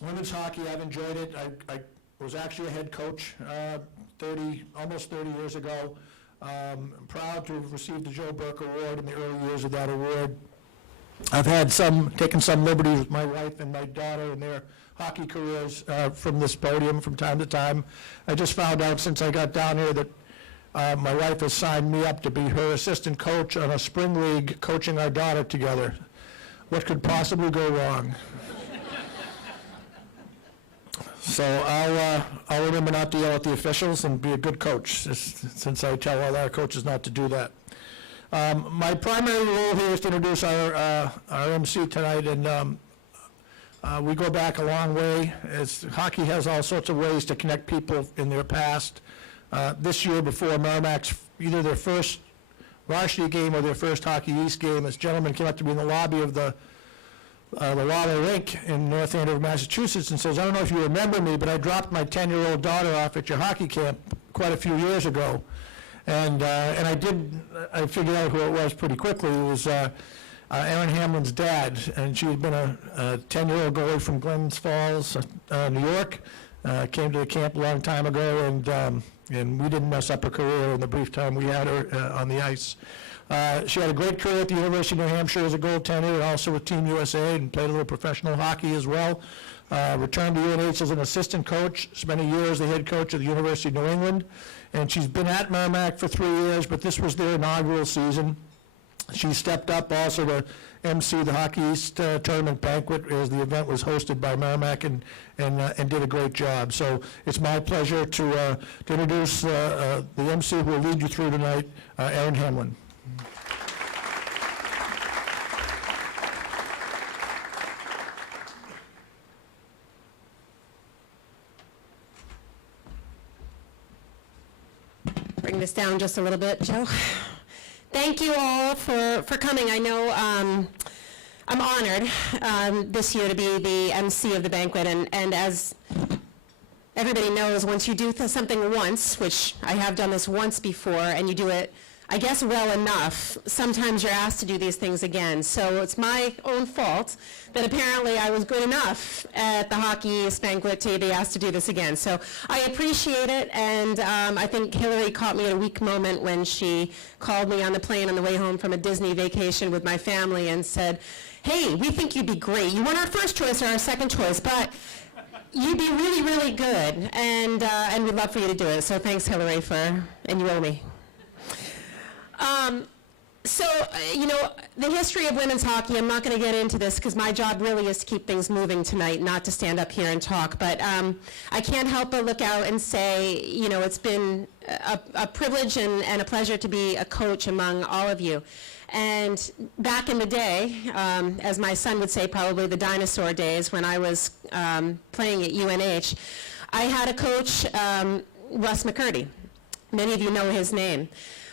women's hockey, I've enjoyed it. I was actually a head coach almost 30 years ago. I'm proud to have received the Joe Burke Award in the early years of that award. I've taken some liberties with my wife and my daughter in their hockey careers from this podium from time to time. I just found out since I got down here that my wife has signed me up to be her assistant coach on a spring league coaching our daughter together. What could possibly go wrong? So I'll remember not to yell at the officials and be a good coach, since I tell all our coaches not to do that. My primary role here is to introduce our MC tonight, and we go back a long way. Hockey has all sorts of ways to connect people in their past. This year, before Merrimack's either their first varsity game or their first Hockey East game, this gentleman came up to me in the lobby of the Lawler Rink in North Andover, Massachusetts, and says, "I don't know if you remember me, but I dropped my 10-year-old daughter off at your hockey camp quite a few years ago." And I figured out who it was pretty quickly. It was Aaron Hamlin's dad, and she had been a 10-year-old goalie from Glens Falls, New York. Came to the camp a long time ago, and we didn't mess up her career in the brief time we had her on the ice. She had a great career at the University of New Hampshire as a goaltender, and also with Team USA, and played a little professional hockey as well. Returned to UNH as an assistant coach, spent a year as the head coach at the University of New England, and she's been at Merrimack for 3 years, but this was their inaugural season. She stepped up also to MC the Hockey East tournament banquet as the event was hosted by Merrimack, and did a great job. So it's my pleasure to introduce the MC who will lead you through tonight, Aaron Hamlin. Bring this down just a little bit, Joe. Thank you all for coming. I know I'm honored this year to be the MC of the banquet, and as everybody knows, once you do something once, which I have done this once before, and you do it, I guess, well enough, sometimes you're asked to do these things again. So it's my own fault that apparently I was good enough at the Hockey East banquet to be asked to do this again. So I appreciate it, and I think Hillary caught me at a weak moment when she called me on the plane on the way home from a Disney vacation with my family and said, "Hey, we think you'd be great. You weren't our first choice or our second choice, but you'd be really, really good, and we'd love for you to do it." So thanks, Hillary, and you owe me. The history of women's hockey, I'm not going to get into this because my job really is to keep things moving tonight, not to stand up here and talk. But I can't help but look out and say, it's been a privilege and a pleasure to be a coach among all of you. And back in the day, as my son would say, probably the dinosaur days when I was playing at UNH, I had a coach, Russ McCurdy. Many of you know his name.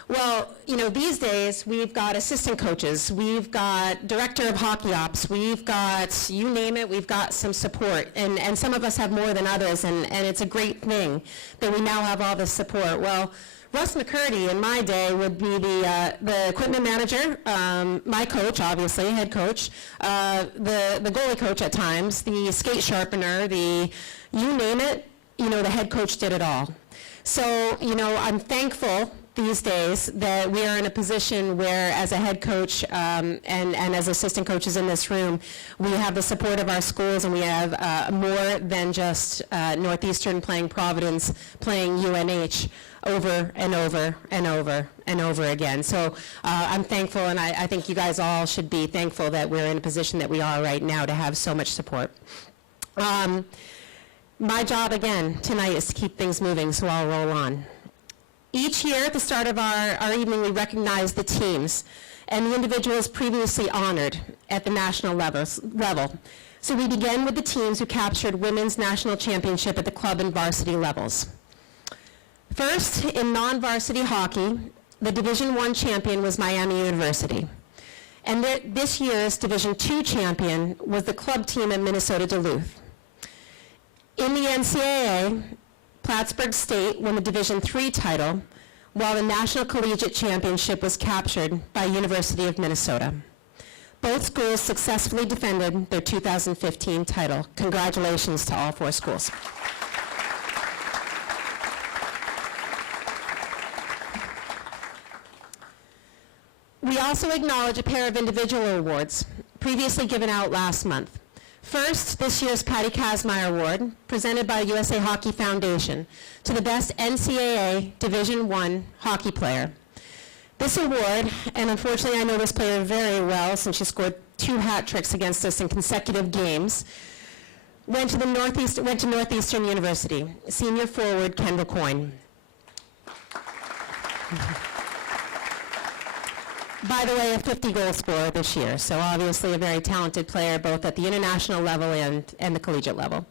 Well, these days we've got assistant coaches, we've got director of hockey ops, we've got, you name it, we've got some support, and some of us have more than others, and it's a great thing that we now have all this support. Well, Russ McCurdy in my day would be the equipment manager, my coach, obviously, head coach, the goalie coach at times, the skate sharpener, you name it, the head coach did it all. So, I'm thankful these days that we are in a position where, as a head coach and as assistant coaches in this room, we have the support of our schools, and we have more than just Northeastern playing Providence, playing UNH over and over and over and over again. So I'm thankful, and I think you guys all should be thankful that we're in a position that we are right now to have so much support. My job, again, tonight is to keep things moving, so I'll roll on. Each year at the start of our evening, we recognize the teams and the individuals previously honored at the national level. So we begin with the teams who captured women's national championship at the club and varsity levels. First, in non-varsity hockey, the Division I champion was Miami University. And this year's Division II champion was the club team at Minnesota Duluth. In the NCAA, Plattsburgh State won the Division III title, while the National Collegiate Championship was captured by University of Minnesota. Both schools successfully defended their 2015 title. Congratulations to all 4 schools. We also acknowledge a pair of individual awards previously given out last month. First, this year's Patty Kazmaier Award, presented by USA Hockey Foundation to the best NCAA Division I hockey player. This award, and unfortunately I know this player very well since she scored 2 hat tricks against us in consecutive games, went to Northeastern University, senior forward Kendall Coyne. By the way, a 50-goal scorer this year, so obviously a very talented player both at the international level and the collegiate level.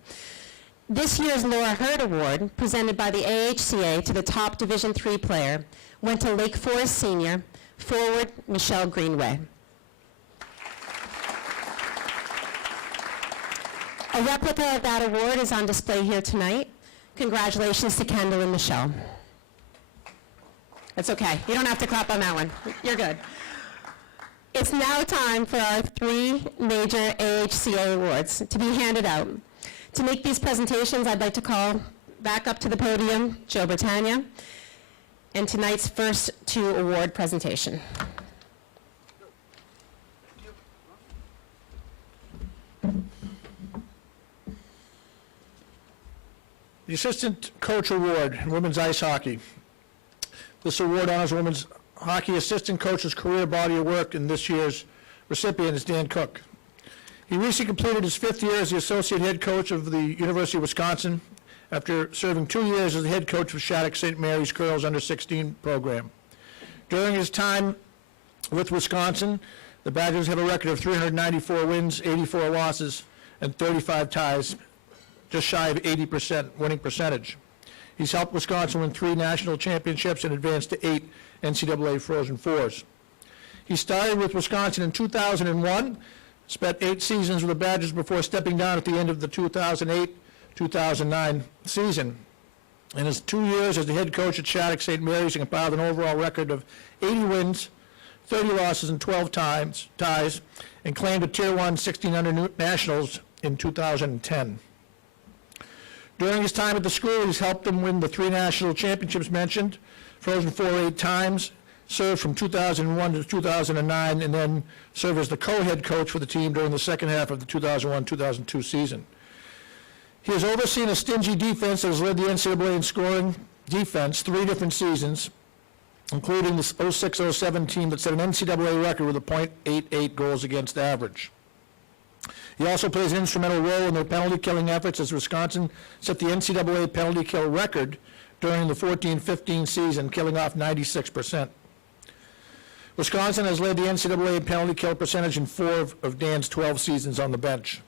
This year's Laura Hurd Award, presented by the AHCA to the top Division III player, went to Lake Forest senior, forward Michelle Greenway. A replica of that award is on display here tonight. Congratulations to Kendall and Michelle. It's okay. You don't have to clap on that one. You're good. It's now time for our 3 major AHCA awards to be handed out. To make these presentations, I'd like to call back up to the podium Joe Britannia and tonight's first 2 award presentation. The Assistant Coach Award in Women's Ice Hockey. This award honors women's hockey assistant coach's career body of work, and this year's recipient is Dan Cook. He recently completed his 5th year as the associate head coach of the University of Wisconsin after serving 2 years as the head coach of Shattuck St. Mary's Girls Under-16 program. During his time with Wisconsin, the Badgers have a record of 394 wins, 84 losses, and 35 ties, just shy of 80% winning percentage. He's helped Wisconsin win 3 national championships and advance to 8 NCAA Frozen Fours. He started with Wisconsin in 2001, spent 8 seasons with the Badgers before stepping down at the end of the 2008-2009 season. In his 2 years as the head coach at Shattuck St. Mary's, he compiled an overall record of 80 wins, 30 losses, and 12 ties, and claimed a Tier 1 1600 Nationals in 2010. During his time at the school, he's helped them win the 3 national championships mentioned, Frozen Four 8 times, served from 2001 to 2009, and then served as the co-head coach for the team during the second half of the 2001-2002 season. He has overseen a stingy defense that has led the NCAA in scoring defense 3 different seasons, including the 06-07 team that set an NCAA record with a .88 goals against average. He also plays an instrumental role in their penalty killing efforts as Wisconsin set the NCAA penalty kill record during the 14-15 season, killing off 96%. Wisconsin has led the NCAA penalty kill percentage in 4 of Dan's 12 seasons on the bench.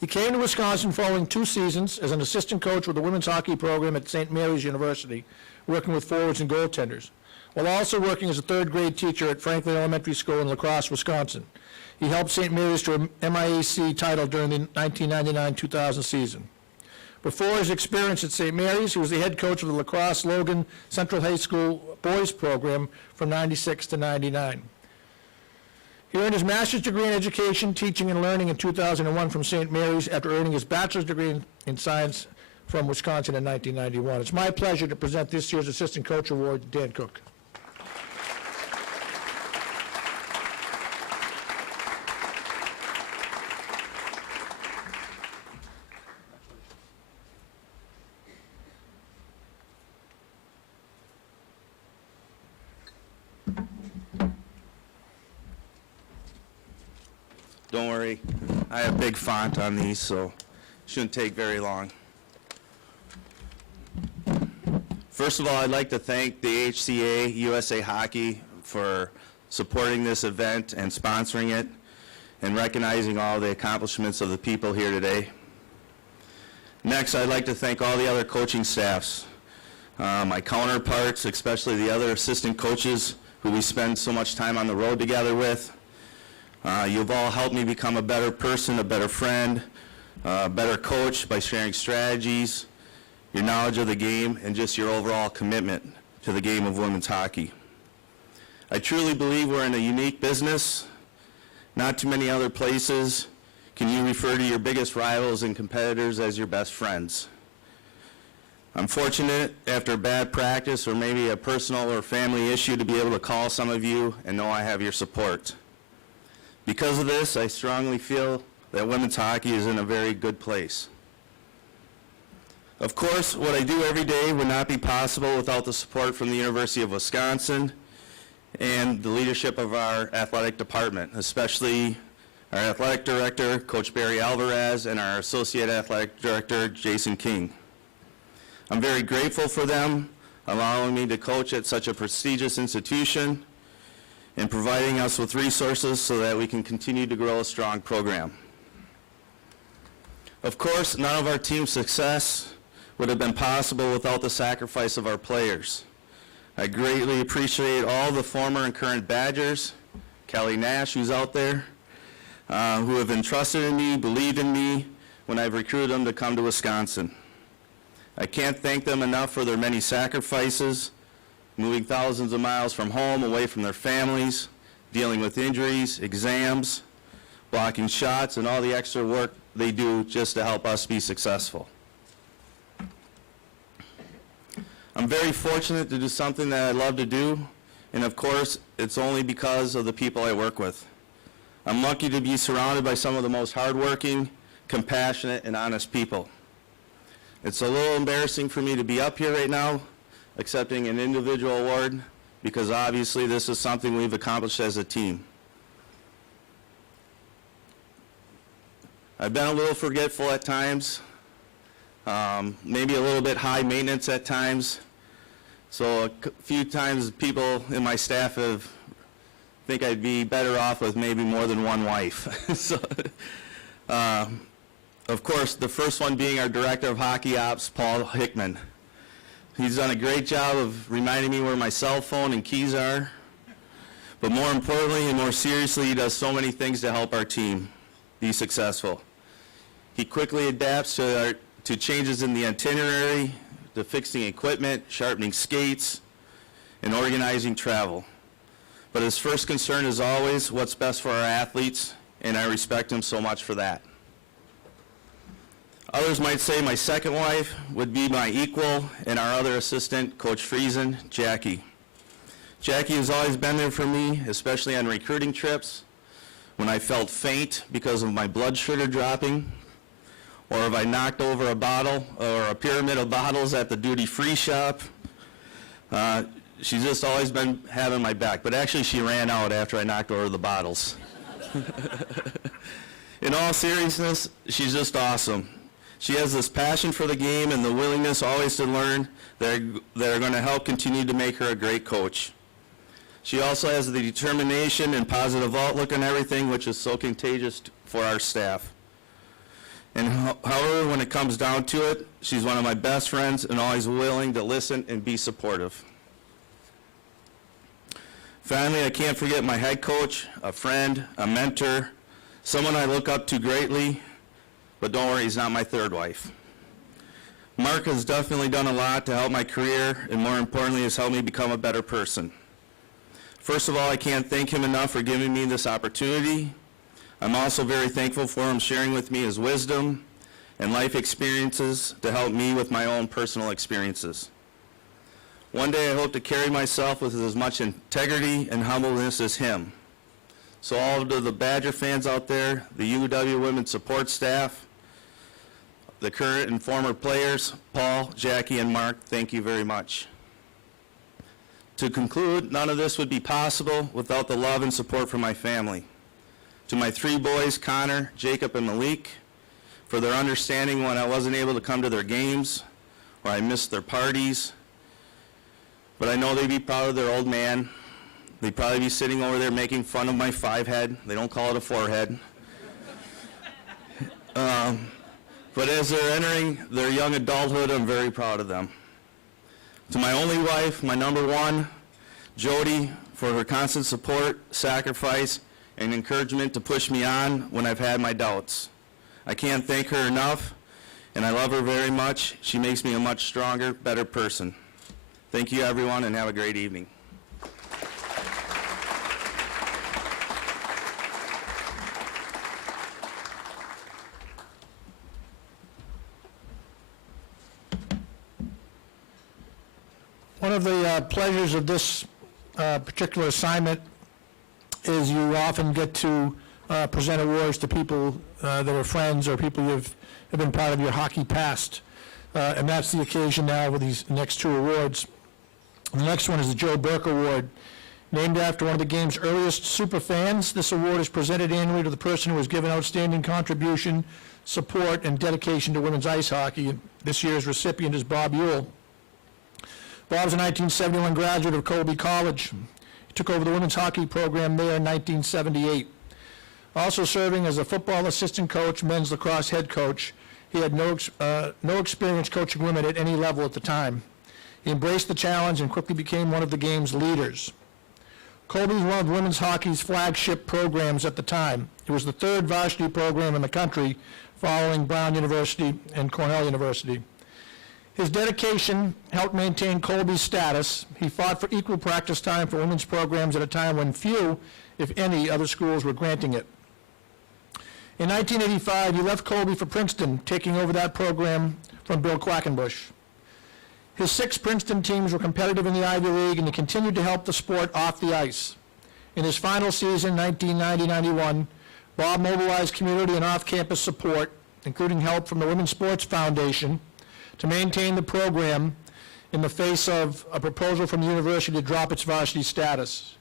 He came to Wisconsin following 2 seasons as an assistant coach with the women's hockey program at St. Mary's University, working with forwards and goaltenders, while also working as a 3rd grade teacher at Franklin Elementary School in La Crosse, Wisconsin. He helped St. Mary's to an MIAC title during the 1999-2000 season. Before his experience at St. Mary's, he was the head coach of the La Crosse Logan Central High School boys program from 96 to 99. He earned his master's degree in education, teaching, and learning in 2001 from St. Mary's after earning his bachelor's degree in science from Wisconsin in 1991. It's my pleasure to present this year's Assistant Coach Award to Dan Cook. Don't worry, I have big font on these, so shouldn't take very long. First of all, I'd like to thank the AHCA, USA Hockey for supporting this event and sponsoring it and recognizing all the accomplishments of the people here today. Next, I'd like to thank all the other coaching staffs, my counterparts, especially the other assistant coaches who we spend so much time on the road together with. You've all helped me become a better person, a better friend, a better coach by sharing strategies, your knowledge of the game, and just your overall commitment to the game of women's hockey. I truly believe we're in a unique business, Not too many other places can you refer to your biggest rivals and competitors as your best friends. I'm fortunate, after a bad practice or maybe a personal or family issue, to be able to call some of you and know I have your support. Because of this, I strongly feel that women's hockey is in a very good place. Of course, what I do every day would not be possible without the support from the University of Wisconsin and the leadership of our athletic department, especially our athletic director, Coach Barry Alvarez, and our associate athletic director, Jason King. I'm very grateful for them allowing me to coach at such a prestigious institution and providing us with resources so that we can continue to grow a strong program. Of course, none of our team's success would have been possible without the sacrifice of our players. I greatly appreciate all the former and current Badgers, Kelly Nash, who's out there, who have entrusted in me, believed in me when I've recruited them to come to Wisconsin. I can't thank them enough for their many sacrifices, moving thousands of miles from home, away from their families, dealing with injuries, exams, blocking shots, and all the extra work they do just to help us be successful. I'm very fortunate to do something that I love to do, and of course, it's only because of the people I work with. I'm lucky to be surrounded by some of the most hardworking, compassionate, and honest people. It's a little embarrassing for me to be up here right now accepting an individual award because obviously this is something we've accomplished as a team. I've been a little forgetful at times, maybe a little bit high maintenance at times. So a few times people in my staff have think I'd be better off with maybe more than one wife. So, of course, the first one being our Director of Hockey Ops, Paul Hickman. He's done a great job of reminding me where my cell phone and keys are. But more importantly and more seriously, he does so many things to help our team be successful. He quickly adapts to changes in the itinerary, to fixing equipment, sharpening skates, and organizing travel. But his first concern is always what's best for our athletes, and I respect him so much for that. Others might say my second wife would be my equal, and our other assistant, Coach Friesen, Jackie. Jackie has always been there for me, especially on recruiting trips, when I felt faint because of my blood sugar dropping, or if I knocked over a bottle or a pyramid of bottles at the duty-free shop. She's just always been having my back, but actually she ran out after I knocked over the bottles. In all seriousness, she's just awesome. She has this passion for the game and the willingness always to learn that are going to help continue to make her a great coach. She also has the determination and positive outlook on everything, which is so contagious for our staff. And however, when it comes down to it, she's one of my best friends and always willing to listen and be supportive. Finally, I can't forget my head coach, a friend, a mentor, someone I look up to greatly, but don't worry, he's not my third wife. Mark has definitely done a lot to help my career, and more importantly, has helped me become a better person. First of all, I can't thank him enough for giving me this opportunity. I'm also very thankful for him sharing with me his wisdom and life experiences to help me with my own personal experiences. One day I hope to carry myself with as much integrity and humbleness as him. So all of the Badger fans out there, the UW women's support staff, the current and former players, Paul, Jackie, and Mark, thank you very much. To conclude, none of this would be possible without the love and support from my family. To my three boys, Connor, Jacob, and Malik, for their understanding when I wasn't able to come to their games or I missed their parties. But I know they'd be proud of their old man. They'd probably be sitting over there making fun of my 5-head. They don't call it a 4-head. But as they're entering their young adulthood, I'm very proud of them. To my only wife, my number one, Jody, for her constant support, sacrifice, and encouragement to push me on when I've had my doubts. I can't thank her enough, and I love her very much. She makes me a much stronger, better person. Thank you, everyone, and have a great evening. One of the pleasures of this particular assignment is you often get to present awards to people that are friends or people have been part of your hockey past. And that's the occasion now with these next two awards. The next one is the Joe Burke Award. Named after one of the game's earliest super fans, this award is presented annually to the person who has given outstanding contribution, support, and dedication to women's ice hockey. And this year's recipient is Bob Ewell. Bob's a 1971 graduate of Colby College. He took over the women's hockey program there in 1978. Also serving as a football assistant coach, men's lacrosse head coach, he had no experience coaching women at any level at the time. He embraced the challenge and quickly became one of the game's leaders. Colby was one of women's hockey's flagship programs at the time. It was the third varsity program in the country, following Brown University and Cornell University. His dedication helped maintain Colby's status. He fought for equal practice time for women's programs at a time when few, if any, other schools were granting it. In 1985, he left Colby for Princeton, taking over that program from Bill Quackenbush. His 6 Princeton teams were competitive in the Ivy League, and he continued to help the sport off the ice. In his final season, 1990-91, Bob mobilized community and off-campus support, including help from the Women's Sports Foundation, to maintain the program in the face of a proposal from the university to drop its varsity status.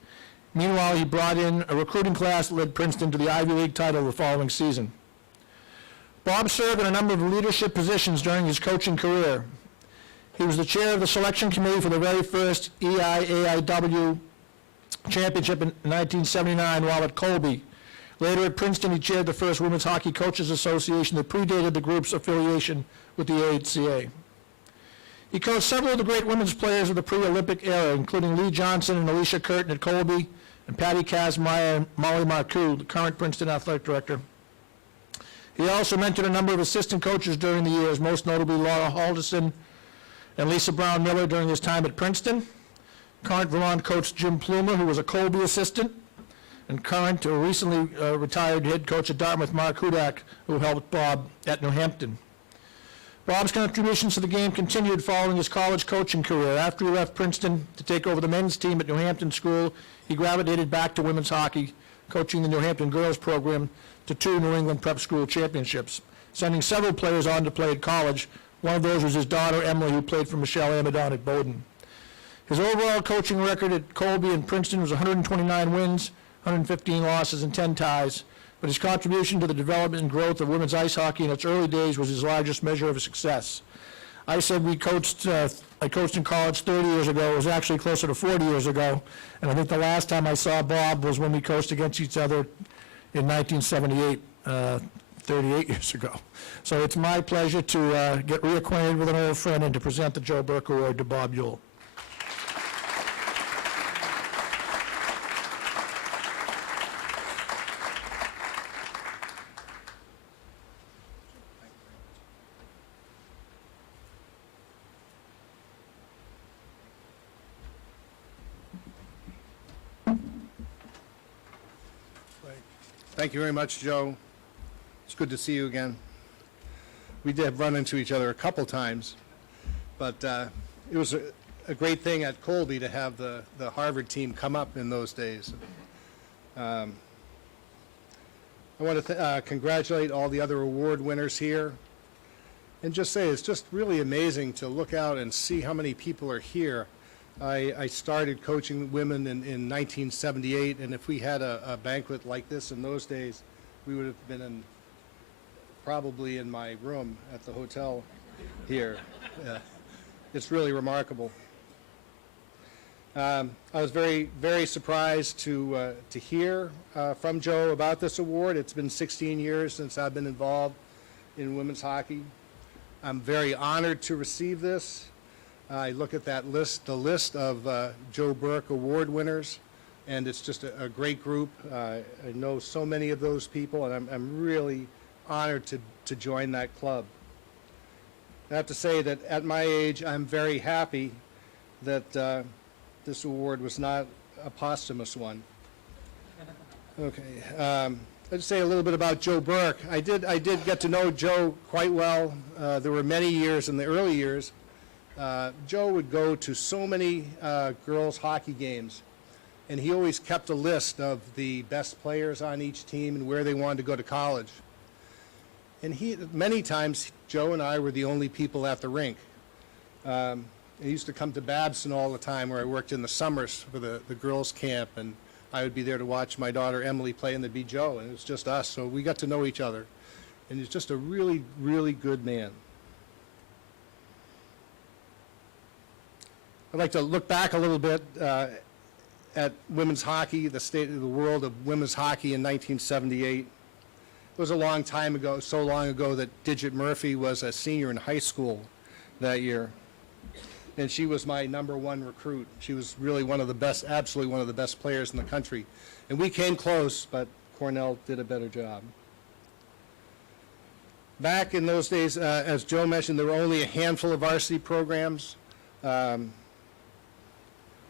Meanwhile, he brought in a recruiting class that led Princeton to the Ivy League title the following season. Bob served in a number of leadership positions during his coaching career. He was the chair of the selection committee for the very first EIAIW championship in 1979 while at Colby. Later at Princeton, he chaired the first Women's Hockey Coaches Association that predated the group's affiliation with the AHCA. He coached several of the great women's players of the pre-Olympic era, including Lee Johnson and Alicia Curtin at Colby, and Patty Kazmaier and Molly Marcoux, the current Princeton athletic director. He also mentored a number of assistant coaches during the years, most notably Laura Halderson and Lisa Brown Miller during his time at Princeton. Current Vermont coach Jim Plumer, who was a Colby assistant, and current or recently retired head coach at Dartmouth, Mark Hudak, who helped Bob at New Hampton. Bob's contributions to the game continued following his college coaching career. After he left Princeton to take over the men's team at New Hampton School, he gravitated back to women's hockey, coaching the New Hampton girls program to 2 New England prep school championships, sending several players on to play at college. One of those was his daughter, Emily, who played for Michelle Amadon at Bowdoin. His overall coaching record at Colby and Princeton was 129 wins, 115 losses, and 10 ties, but his contribution to the development and growth of women's ice hockey in its early days was his largest measure of success. I said I coached in college 30 years ago. It was actually closer to 40 years ago, and I think the last time I saw Bob was when we coached against each other in 1978. 38 years ago. So it's my pleasure to get reacquainted with an old friend and to present the Joe Burke Award to Bob Ewell. Thank you very much, Joe. It's good to see you again. We did run into each other a couple times, but it was a great thing at Colby to have the Harvard team come up in those days. I want to congratulate all the other award winners here and just say it's just really amazing to look out and see how many people are here. I started coaching women in 1978, and if we had a banquet like this in those days, we would have been probably in my room at the hotel here. It's really remarkable. I was very, very surprised to hear from Joe about this award. It's been 16 years since I've been involved in women's hockey. I'm very honored to receive this. I look at that list, the list of Joe Burke Award winners, and it's just a great group. I know so many of those people, and I'm really honored to join that club. I have to say that at my age, I'm very happy that this award was not a posthumous one. Okay, I'll just say a little bit about Joe Burke. I did get to know Joe quite well. There were many years in the early years Joe would go to so many girls' hockey games, and he always kept a list of the best players on each team and where they wanted to go to college. And many times, Joe and I were the only people at the rink. He used to come to Babson all the time, where I worked in the summers for the girls' camp, and I would be there to watch my daughter Emily play, and there'd be Joe, and it was just us. So we got to know each other. And he's just a really, really good man. I'd like to look back a little bit at women's hockey, the state of the world of women's hockey in 1978. It was a long time ago, so long ago that Digit Murphy was a senior in high school that year. And she was my #1 recruit. She was really one of the best, absolutely one of the best players in the country. And we came close, but Cornell did a better job. Back in those days, as Joe mentioned, there were only a handful of varsity programs,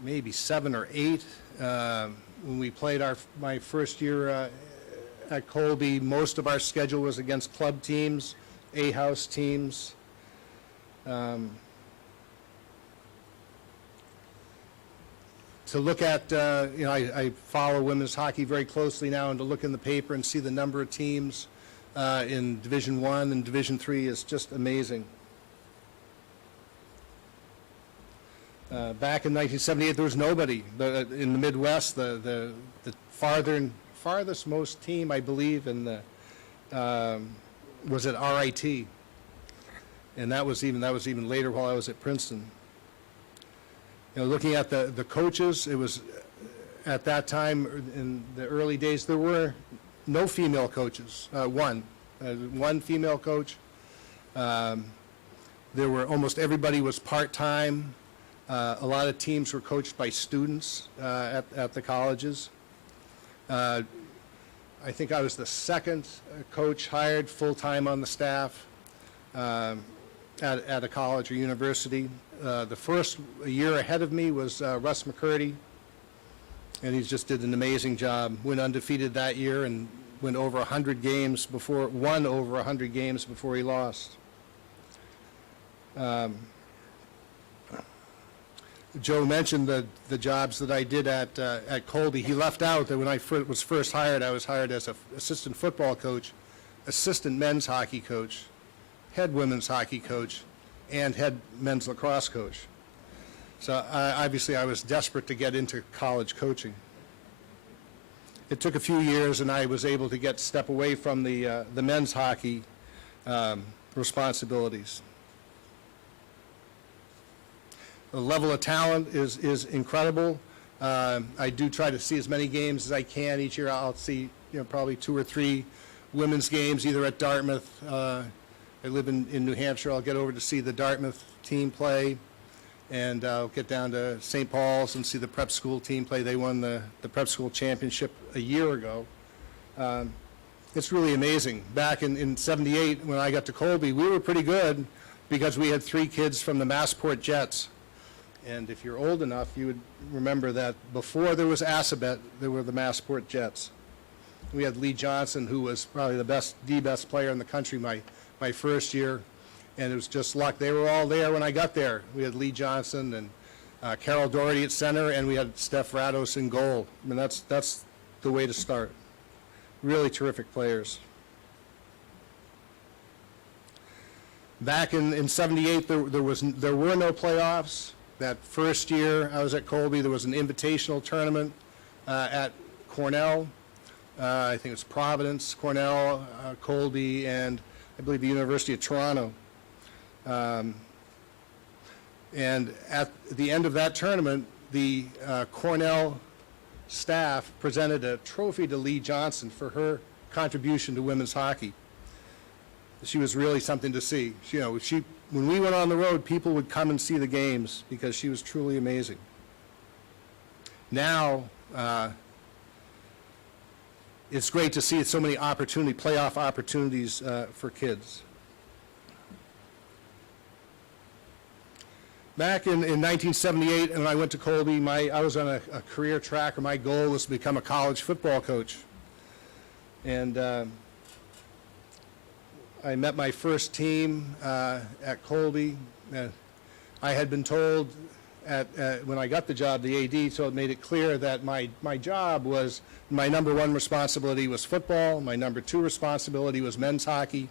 maybe 7 or 8. When we played my first year at Colby, most of our schedule was against club teams, A-house teams. To look at, I follow women's hockey very closely now, and to look in the paper and see the number of teams in Division I and Division III is just amazing. Back in 1978, there was nobody in the Midwest. The farthest most team, I believe, was at RIT, and that was even later while I was at Princeton. Looking at the coaches, it was at that time in the early days there were no female coaches. One female coach. There were almost everybody was part-time. A lot of teams were coached by students at the colleges. I think I was the second coach hired full-time on the staff at a college or university. The first year ahead of me was Russ McCurdy, and he just did an amazing job. Went undefeated that year and won over 100 games before he lost. Joe mentioned the jobs that I did at Colby. He left out that when I was first hired, I was hired as an assistant football coach, assistant men's hockey coach, head women's hockey coach, and head men's lacrosse coach. So obviously I was desperate to get into college coaching. It took a few years, and I was able to step away from the men's hockey responsibilities. The level of talent is incredible. I do try to see as many games as I can each year. I'll see probably 2 or 3 women's games, either at Dartmouth. I live in New Hampshire. I'll get over to see the Dartmouth team play, and I'll get down to St. Paul's and see the prep school team play. They won the prep school championship a year ago. It's really amazing. Back in '78, when I got to Colby, we were pretty good because we had 3 kids from the Massport Jets. And if you're old enough, you would remember that before there was AHCA, there were the Massport Jets. We had Lee Johnson, who was probably the best player in the country my first year, and it was just luck. They were all there when I got there. We had Lee Johnson and Carol Doherty at center, and we had Steph Rados in goal. I mean, that's the way to start. Really terrific players. Back in '78, there were no playoffs. That first year I was at Colby, there was an invitational tournament at Cornell. I think it was Providence, Cornell, Colby, and I believe the University of Toronto. And at the end of that tournament, the Cornell staff presented a trophy to Lee Johnson for her contribution to women's hockey. She was really something to see. When we went on the road, people would come and see the games because she was truly amazing. Now, it's great to see so many playoff opportunities for kids. Back in 1978, when I went to Colby, I was on a career track, or my goal was to become a college football coach. And I met my first team at Colby. I had been told when I got the job, the AD, so it made it clear that my job was, my number one responsibility was football, my number two responsibility was men's hockey,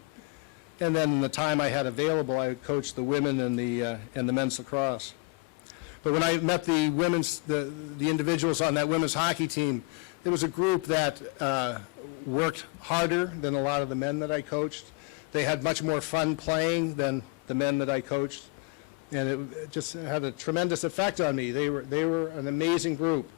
and then the time I had available, I would coach the women and the men's lacrosse. But when I met the individuals on that women's hockey team, there was a group that worked harder than a lot of the men that I coached. They had much more fun playing than the men that I coached, and it just had a tremendous effect on me. They were an amazing group.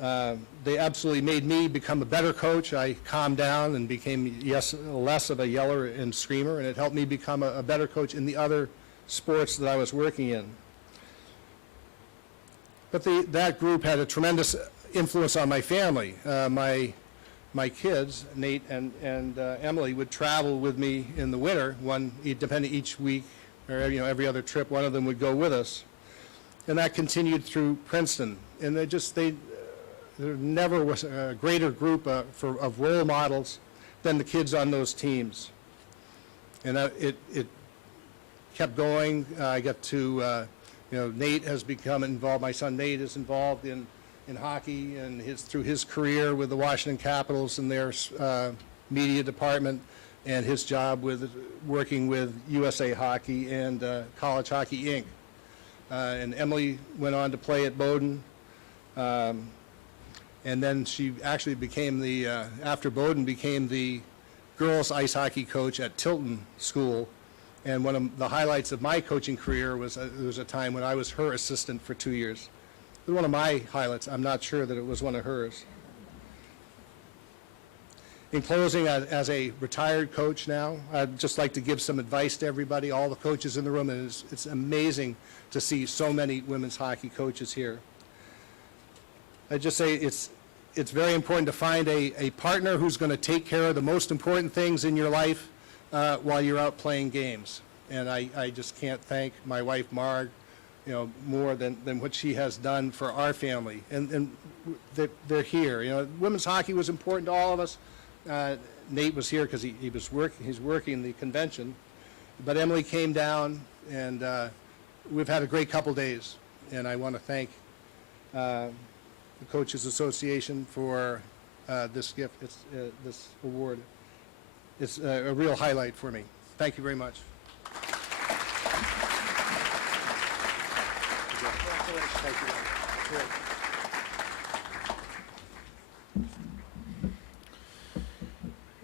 They absolutely made me become a better coach. I calmed down and became less of a yeller and screamer, and it helped me become a better coach in the other sports that I was working in. But that group had a tremendous influence on my family. My kids, Nate and Emily, would travel with me in the winter. Depending each week or every other trip, one of them would go with us, and that continued through Princeton. And there never was a greater group of role models than the kids on those teams. And it kept going. I got to, Nate has become involved. My son Nate is involved in hockey, and through his career with the Washington Capitals and their media department, and his job with working with USA Hockey and College Hockey Inc. And Emily went on to play at Bowdoin, and then she actually became after Bowdoin, became the girls ice hockey coach at Tilton School. And one of the highlights of my coaching career was there was a time when I was her assistant for 2 years. It was one of my highlights. I'm not sure that it was one of hers. In closing, as a retired coach now, I'd just like to give some advice to everybody, all the coaches in the room, and it's amazing to see so many women's hockey coaches here. I'd just say it's very important to find a partner who's going to take care of the most important things in your life while you're out playing games. And I just can't thank my wife, Marg, more than what she has done for our family. And they're here. Women's hockey was important to all of us. Nate was here because he's working the convention. But Emily came down, and we've had a great couple days. And I want to thank the Coaches Association for this gift, this award. It's a real highlight for me. Thank you very much. Thank you.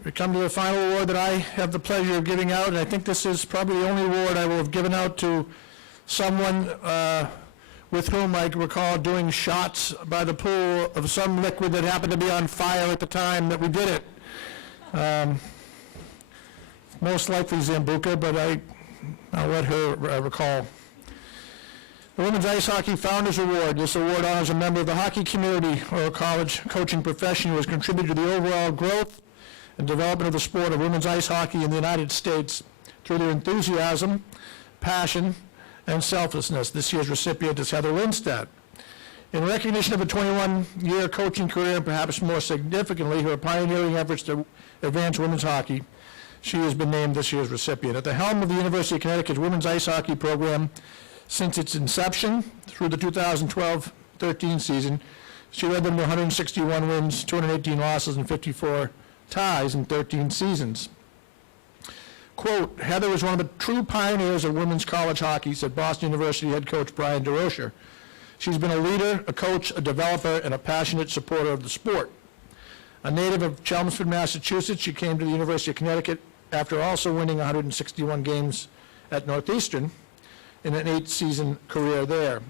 We come to the final award that I have the pleasure of giving out, and I think this is probably the only award I will have given out to someone with whom I recall doing shots by the pool of some liquid that happened to be on fire at the time that we did it. Most likely Zambuca, but I'll let her recall. The Women's Ice Hockey Founders Award. This award honors a member of the hockey community or a college coaching profession who has contributed to the overall growth and development of the sport of women's ice hockey in the United States through their enthusiasm, passion, and selflessness. This year's recipient is Heather Lindstedt. In recognition of a 21-year coaching career, and perhaps more significantly, her pioneering efforts to advance women's hockey, she has been named this year's recipient. At the helm of the University of Connecticut's women's ice hockey program since its inception through the 2012-13 season, she led them to 161 wins, 218 losses, and 54 ties in 13 seasons. Quote, Heather is one of the true pioneers of women's college hockey, said Boston University head coach Brian DeRocher. She's been a leader, a coach, a developer, and a passionate supporter of the sport. A native of Chelmsford, Massachusetts, she came to the University of Connecticut after also winning 161 games at Northeastern in an 8-season career there.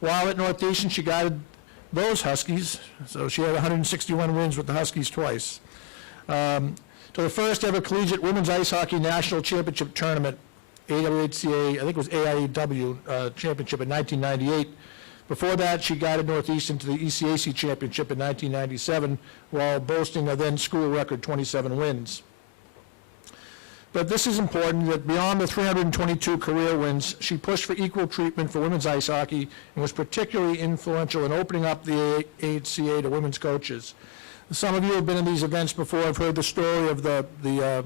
While at Northeastern, she guided those Huskies, so she had 161 wins with the Huskies twice, to the first ever collegiate women's ice hockey national championship tournament, AHCA, I think it was AIW championship in 1998. Before that, she guided Northeastern to the ECAC championship in 1997 while boasting a then school record 27 wins. But this is important, that beyond the 322 career wins, she pushed for equal treatment for women's ice hockey and was particularly influential in opening up the AHCA to women's coaches. Some of you have been in these events before. I've heard the story of the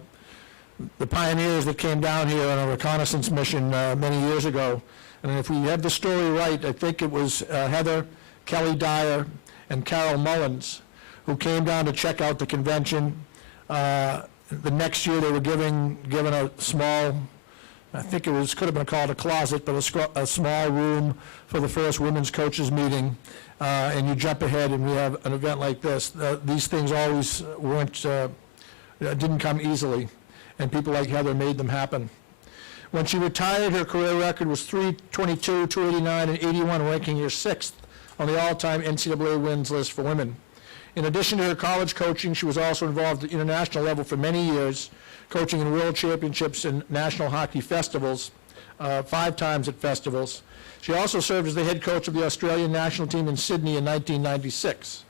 the pioneers that came down here on a reconnaissance mission many years ago. And if we have the story right, I think it was Heather, Kelly Dyer, and Carol Mullins who came down to check out the convention. The next year, they were given a small, I think it was, could have been called a closet, but a small room for the first women's coaches meeting. And you jump ahead and we have an event like this. These things always didn't come easily, and people like Heather made them happen. When she retired, her career record was 322, 289, and 81, ranking her 6th on the all-time NCAA wins list for women. In addition to her college coaching, she was also involved at the international level for many years, coaching in world championships and national hockey festivals, 5 times at festivals. She also served as the head coach of the Australian national team in Sydney in 1996.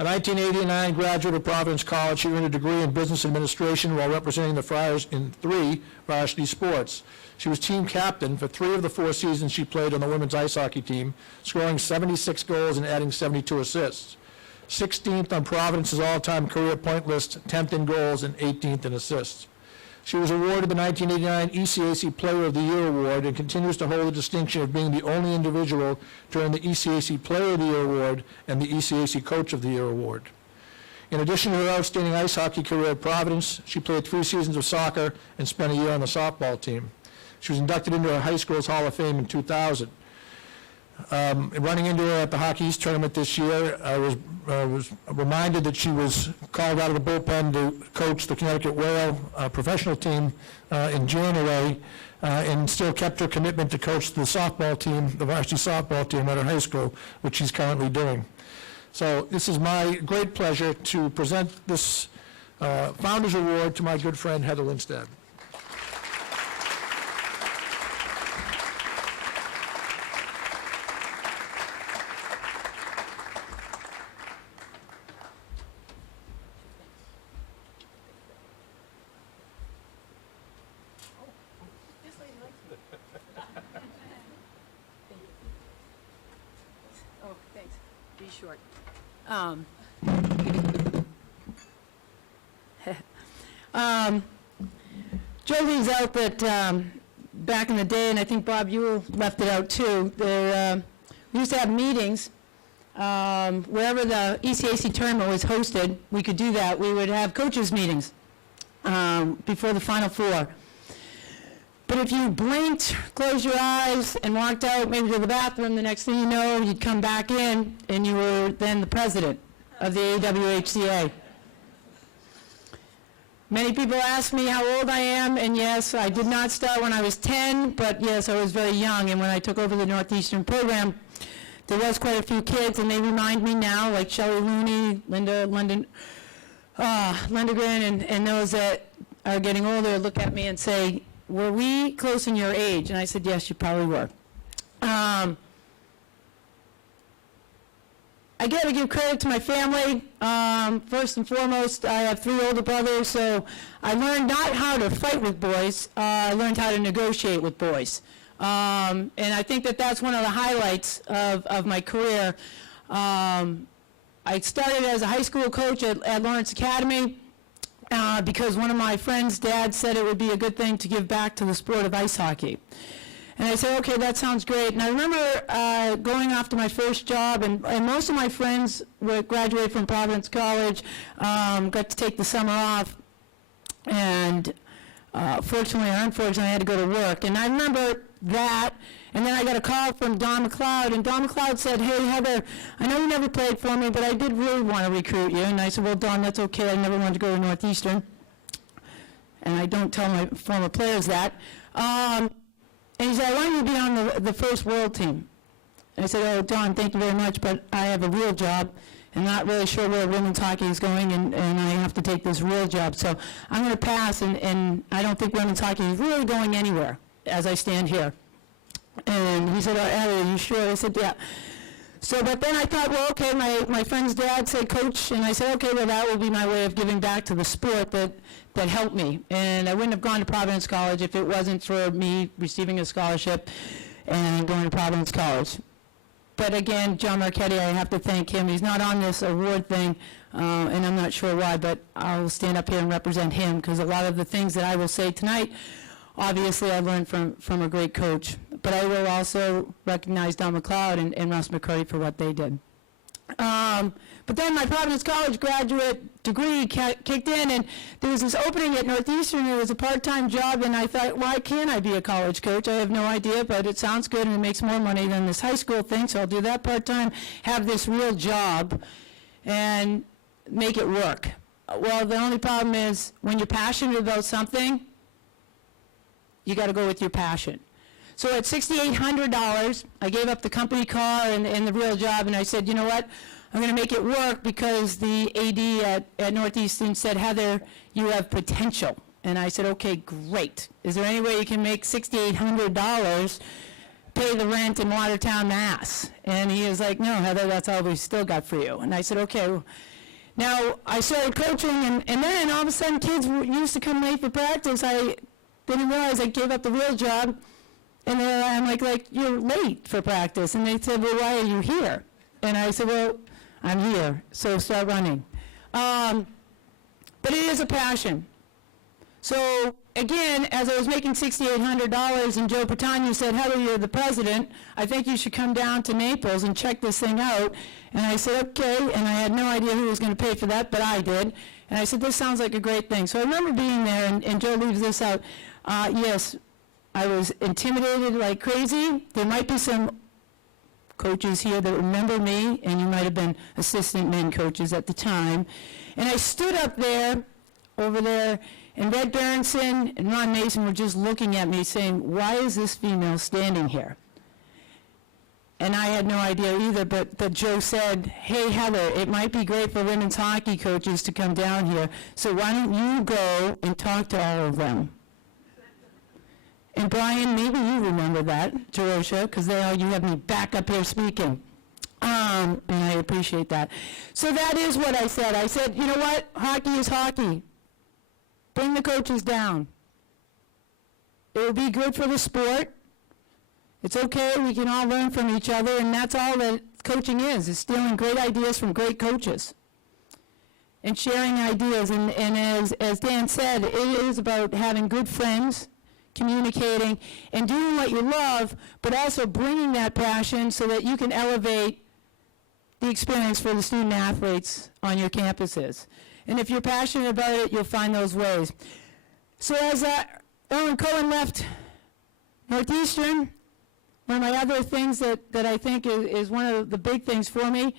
A 1989 graduate of Providence College, she earned a degree in business administration while representing the Friars in 3 varsity sports. She was team captain for 3 of the 4 seasons she played on the women's ice hockey team, scoring 76 goals and adding 72 assists. 16th on Providence's all-time career point list, 10th in goals and 18th in assists. She was awarded the 1989 ECAC Player of the Year award and continues to hold the distinction of being the only individual to earn the ECAC Player of the Year award and the ECAC Coach of the Year award. In addition to her outstanding ice hockey career at Providence, she played 3 seasons of soccer and spent a year on the softball team. She was inducted into her high school's Hall of Fame in 2000. Running into her at the Hockey East tournament this year, I was reminded that she was called out of the bullpen to coach the Connecticut Whale professional team in January, and still kept her commitment to coach the softball team, the varsity softball team at her high school, which she's currently doing. So this is my great pleasure to present this Founders Award to my good friend Heather Lindstad. Oh, thanks. Be short. Joe leaves out that back in the day, and I think, Bob, you left it out too, there, we used to have meetings wherever the ECAC tournament was hosted. We could do that. We would have coaches' meetings before the Final Four. But if you blinked, closed your eyes, and walked out maybe to the bathroom, the next thing you know, you'd come back in, and you were then the president of the AHCA. Many people ask me how old I am, and yes, I did not start when I was 10, but yes, I was very young, and when I took over the Northeastern program, there was quite a few kids, and they remind me now, like Shelley Looney, London, Lundgren, and those that are getting older look at me and say, were we close in your age? And I said, yes, you probably were. I got to give credit to my family. First and foremost, I have 3 older brothers, so I learned not how to fight with boys, I learned how to negotiate with boys. And I think that that's one of the highlights of my career. I started as a high school coach at Lawrence Academy. Because one of my friends' dad said it would be a good thing to give back to the sport of ice hockey. And I said, okay, that sounds great. And I remember going off to my first job, and most of my friends graduated from Providence College, got to take the summer off, and fortunately or unfortunately, I had to go to work. And I remember that, and then I got a call from Don McLeod, and Don McLeod said, hey, Heather, I know you never played for me, but I did really want to recruit you. And I said, well, Don, that's okay. I never wanted to go to Northeastern. And I don't tell my former players that. And he said, I want you to be on the first world team. And I said, oh, Don, thank you very much, but I have a real job, and not really sure where women's hockey is going, and I have to take this real job. So I'm going to pass, and I don't think women's hockey is really going anywhere as I stand here. And he said, oh, Heather, are you sure? I said, yeah. So, but then I thought, well, okay, my friend's dad said coach, and I said, okay, well, that will be my way of giving back to the sport that helped me. And I wouldn't have gone to Providence College if it wasn't for me receiving a scholarship and going to Providence College. But again, John Marchetti, I have to thank him. He's not on this award thing, and I'm not sure why, but I'll stand up here and represent him, because a lot of the things that I will say tonight, obviously I learned from a great coach. But I will also recognize Don McLeod and Russ McCurdy for what they did. But then my Providence College graduate degree kicked in, and there was this opening at Northeastern. It was a part-time job, and I thought, why can't I be a college coach? I have no idea, but it sounds good, and it makes more money than this high school thing, so I'll do that part-time, have this real job, and make it work. Well, the only problem is when you're passionate about something, you got to go with your passion. So at $6,800, I gave up the company car and the real job, and I said, you know what? I'm going to make it work, because the AD at Northeastern said, Heather, you have potential. And I said, okay, great. Is there any way you can make $6,800 pay the rent in Watertown, Mass? And he was like, no, Heather, that's all we've still got for you. And I said, okay. Now, I started coaching, and then all of a sudden kids used to come late for practice. I didn't realize I gave up the real job. And then I'm like, you're late for practice. And they said, well, why are you here? And I said, well, I'm here, so start running. But it is a passion. So again, as I was making $6,800, and Joe Patagna said, Heather, you're the president, I think you should come down to Naples and check this thing out. And I said, okay, and I had no idea who was going to pay for that, but I did. And I said, this sounds like a great thing. So I remember being there, and Joe leaves this out. Yes, I was intimidated like crazy. There might be some coaches here that remember me, and you might have been assistant men coaches at the time. And I stood up there, over there, and Red Berenson and Ron Mason were just looking at me saying, why is this female standing here? And I had no idea either, but Joe said, hey, Heather, it might be great for women's hockey coaches to come down here, so why don't you go and talk to all of them? And Brian, maybe you remember that, Jerosha, because you have me back up here speaking. And I appreciate that. So that is what I said. I said, you know what? Hockey is hockey. Bring the coaches down. It will be good for the sport. It's okay. We can all learn from each other, and that's all that coaching is stealing great ideas from great coaches and sharing ideas. And as Dan said, it is about having good friends, communicating, and doing what you love, but also bringing that passion so that you can elevate the experience for the student athletes on your campuses. And if you're passionate about it, you'll find those ways. So as Ellen Cohen left Northeastern, one of my other things that I think is one of the big things for me,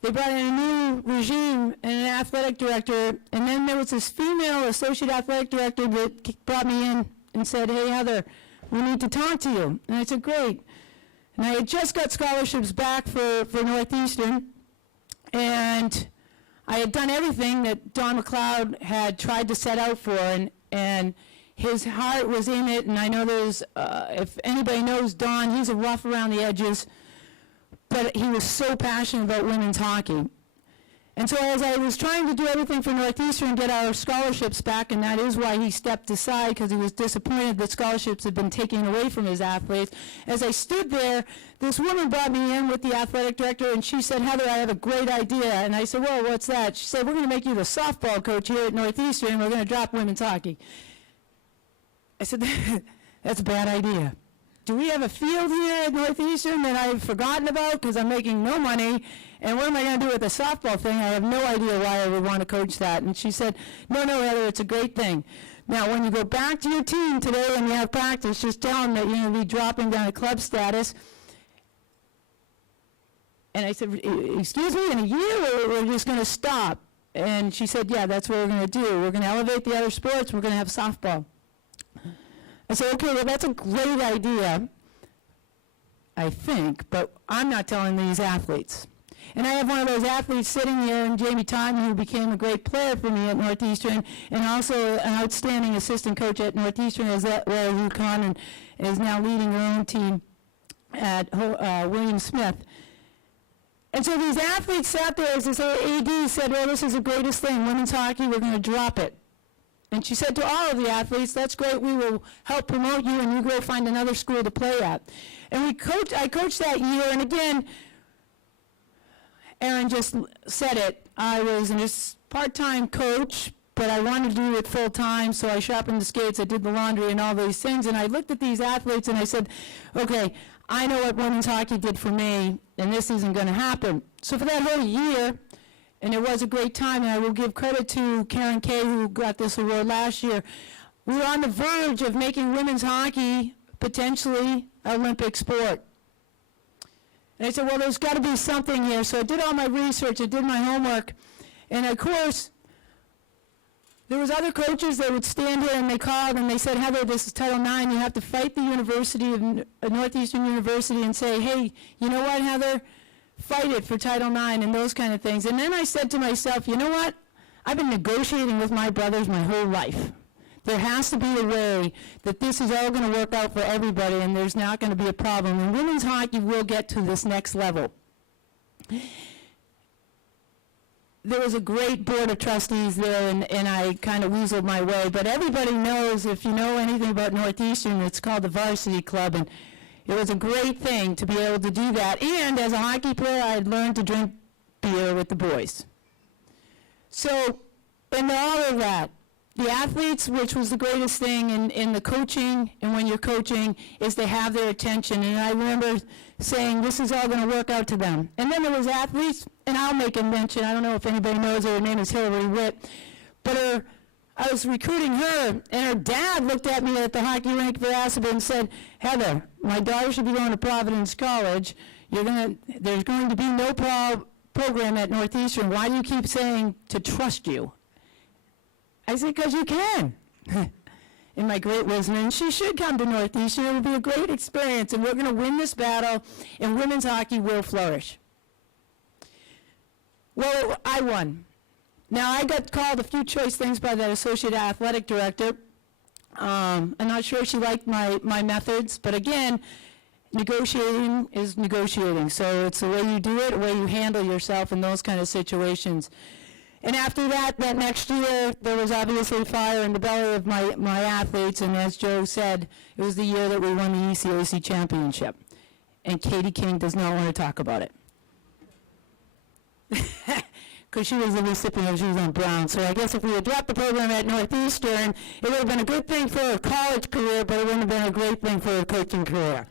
they brought in a new regime and an athletic director, and then there was this female associate athletic director that brought me in and said, hey, Heather, we need to talk to you. And I said, great. And I had just got scholarships back for Northeastern, and I had done everything that Don McLeod had tried to set out for, and his heart was in it. And I know there's, if anybody knows Don, he's a rough around the edges, but he was so passionate about women's hockey. And so as I was trying to do everything for Northeastern and get our scholarships back, and that is why he stepped aside, because he was disappointed that scholarships had been taken away from his athletes. As I stood there, this woman brought me in with the athletic director, and she said, Heather, I have a great idea. And I said, well, what's that? She said, we're going to make you the softball coach here at Northeastern, and we're going to drop women's hockey. I said, that's a bad idea. Do we have a field here at Northeastern that I've forgotten about because I'm making no money? And what am I going to do with the softball thing? I have no idea why I would want to coach that. And she said, no, Heather, it's a great thing. Now, when you go back to your team today and you have practice, just tell them that you're going to be dropping down to club status. And I said, excuse me, in a year, or we're just going to stop? And she said, yeah, that's what we're going to do. We're going to elevate the other sports. We're going to have softball. I said, okay, well, that's a great idea, I think, but I'm not telling these athletes. And I have one of those athletes sitting here, and Jamie Totten, who became a great player for me at Northeastern, and also an outstanding assistant coach at Northeastern, as well, UConn, and is now leading her own team at William Smith. And so these athletes sat there, as this AD said, well, this is the greatest thing, women's hockey, we're going to drop it. And she said to all of the athletes, that's great, we will help promote you, and you go find another school to play at. And I coached that year, and again, Aaron just said it. I was a part-time coach, but I wanted to do it full-time, so I sharpened the skates, I did the laundry and all these things, and I looked at these athletes and I said, okay, I know what women's hockey did for me, and this isn't going to happen. So for that whole year, and it was a great time, and I will give credit to Karen Kay, who got this award last year. We were on the verge of making women's hockey potentially an Olympic sport. And I said, well, there's got to be something here. So I did all my research, I did my homework, and of course, there was other coaches that would stand here and they called and they said, Heather, this is Title IX, you have to fight the University of Northeastern University and say, hey, you know what, Heather, fight it for Title IX and those kind of things. And then I said to myself, you know what, I've been negotiating with my brothers my whole life. There has to be a way that this is all going to work out for everybody and there's not going to be a problem. And women's hockey will get to this next level. There was a great board of trustees there, and I kind of weaseled my way. But everybody knows, if you know anything about Northeastern, it's called the Varsity Club, and it was a great thing to be able to do that. And as a hockey player, I had learned to drink beer with the boys. So, in all of that, the athletes, which was the greatest thing in the coaching, and when you're coaching, is to have their attention. And I remember saying, this is all going to work out to them. And then there was athletes, and I'll make a mention, I don't know if anybody knows her name is Hillary Witt, but I was recruiting her, and her dad looked at me at the hockey rink for AHCA and said, Heather, my daughter should be going to Providence College. There's going to be no program at Northeastern. Why do you keep saying to trust you? I said, because you can. In my great wisdom, and she should come to Northeastern. It will be a great experience, and we're going to win this battle, and women's hockey will flourish. Well, I won. Now, I got called a few choice things by the associate athletic director. I'm not sure she liked my methods, but again, negotiating is negotiating. So it's the way you do it, the way you handle yourself in those kind of situations. And after that next year, there was obviously fire in the belly of my athletes, and as Joe said, it was the year that we won the ECAC championship. And Katie King does not want to talk about it. Because she was the recipient, she was on Brown. So I guess if we had dropped the program at Northeastern, it would have been a good thing for her college career, but it wouldn't have been a great thing for her coaching career.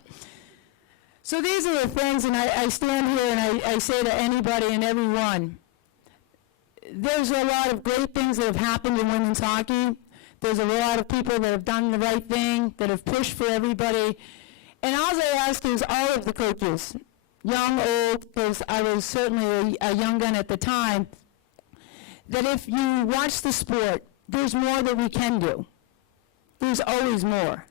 So these are the things, and I stand here and I say to anybody and everyone, there's a lot of great things that have happened in women's hockey. There's a lot of people that have done the right thing, that have pushed for everybody. And all I ask is all of the coaches, young, old, because I was certainly a young gun at the time, that if you watch the sport, there's more that we can do. There's always more.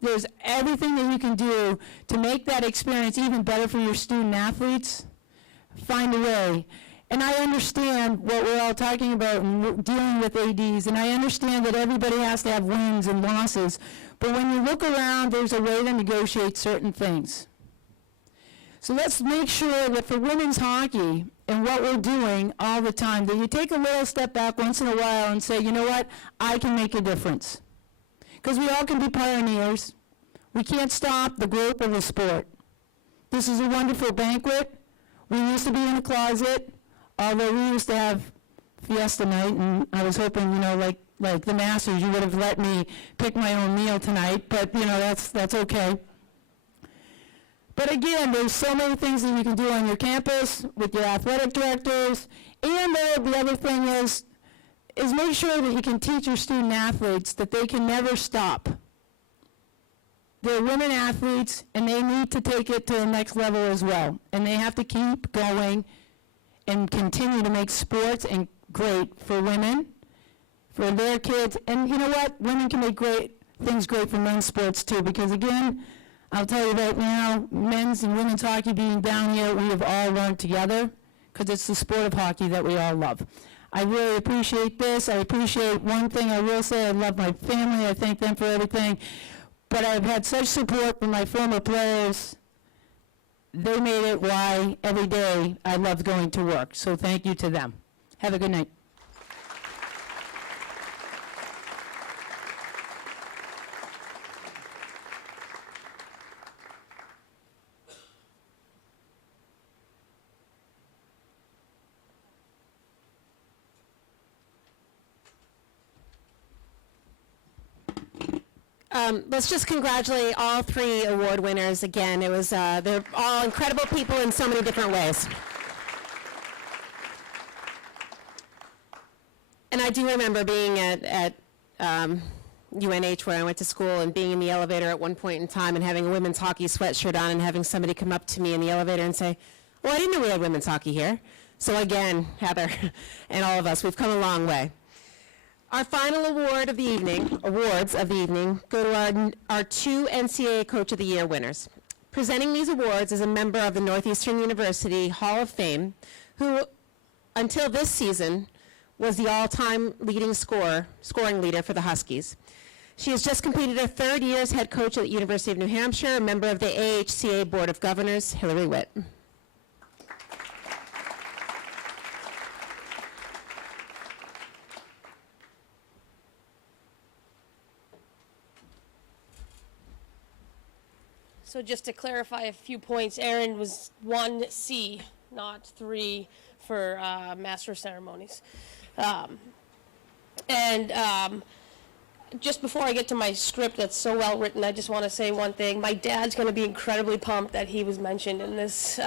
There's everything that you can do to make that experience even better for your student athletes. Find a way. And I understand what we're all talking about and dealing with ADs, and I understand that everybody has to have wins and losses, but when you look around, there's a way to negotiate certain things. So let's make sure that for women's hockey and what we're doing all the time, that you take a little step back once in a while and say, you know what, I can make a difference. Because we all can be pioneers. We can't stop the growth of the sport. This is a wonderful banquet. We used to be in a closet. Although we used to have fiesta night, and I was hoping, you know, like the Masters, you would have let me pick my own meal tonight, but, you know, that's okay. But again, there's so many things that you can do on your campus with your athletic directors, and the other thing is make sure that you can teach your student athletes that they can never stop. They're women athletes, and they need to take it to the next level as well, and they have to keep going and continue to make sports and great for women, for their kids. And you know what? Women can make great things great for men's sports too, because again, I'll tell you right now, men's and women's hockey being down here, we have all learned together, because it's the sport of hockey that we all love. I really appreciate this. I appreciate one thing I will say, I love my family, I thank them for everything, but I've had such support from my former players. They made it why every day I love going to work. So thank you to them. Have a good night. Let's just congratulate all 3 award winners again. It was, they're all incredible people in so many different ways. And I do remember being at UNH where I went to school and being in the elevator at one point in time and having a women's hockey sweatshirt on and having somebody come up to me in the elevator and say, "Well, I didn't know we had women's hockey here." So again, Heather and all of us, we've come a long way. Our final awards of the evening, go to our 2 NCAA Coach of the Year winners. Presenting these awards is a member of the Northeastern University Hall of Fame, who, until this season, was the all-time leading scoring leader for the Huskies. She has just completed her 3rd year as head coach at the University of New Hampshire, a member of the AHCA Board of Governors, Hillary Witt. So just to clarify a few points, Erin was 1C, not 3 for Master of Ceremonies. Just before I get to my script that's so well written, I just want to say one thing. My dad's going to be incredibly pumped that he was mentioned in this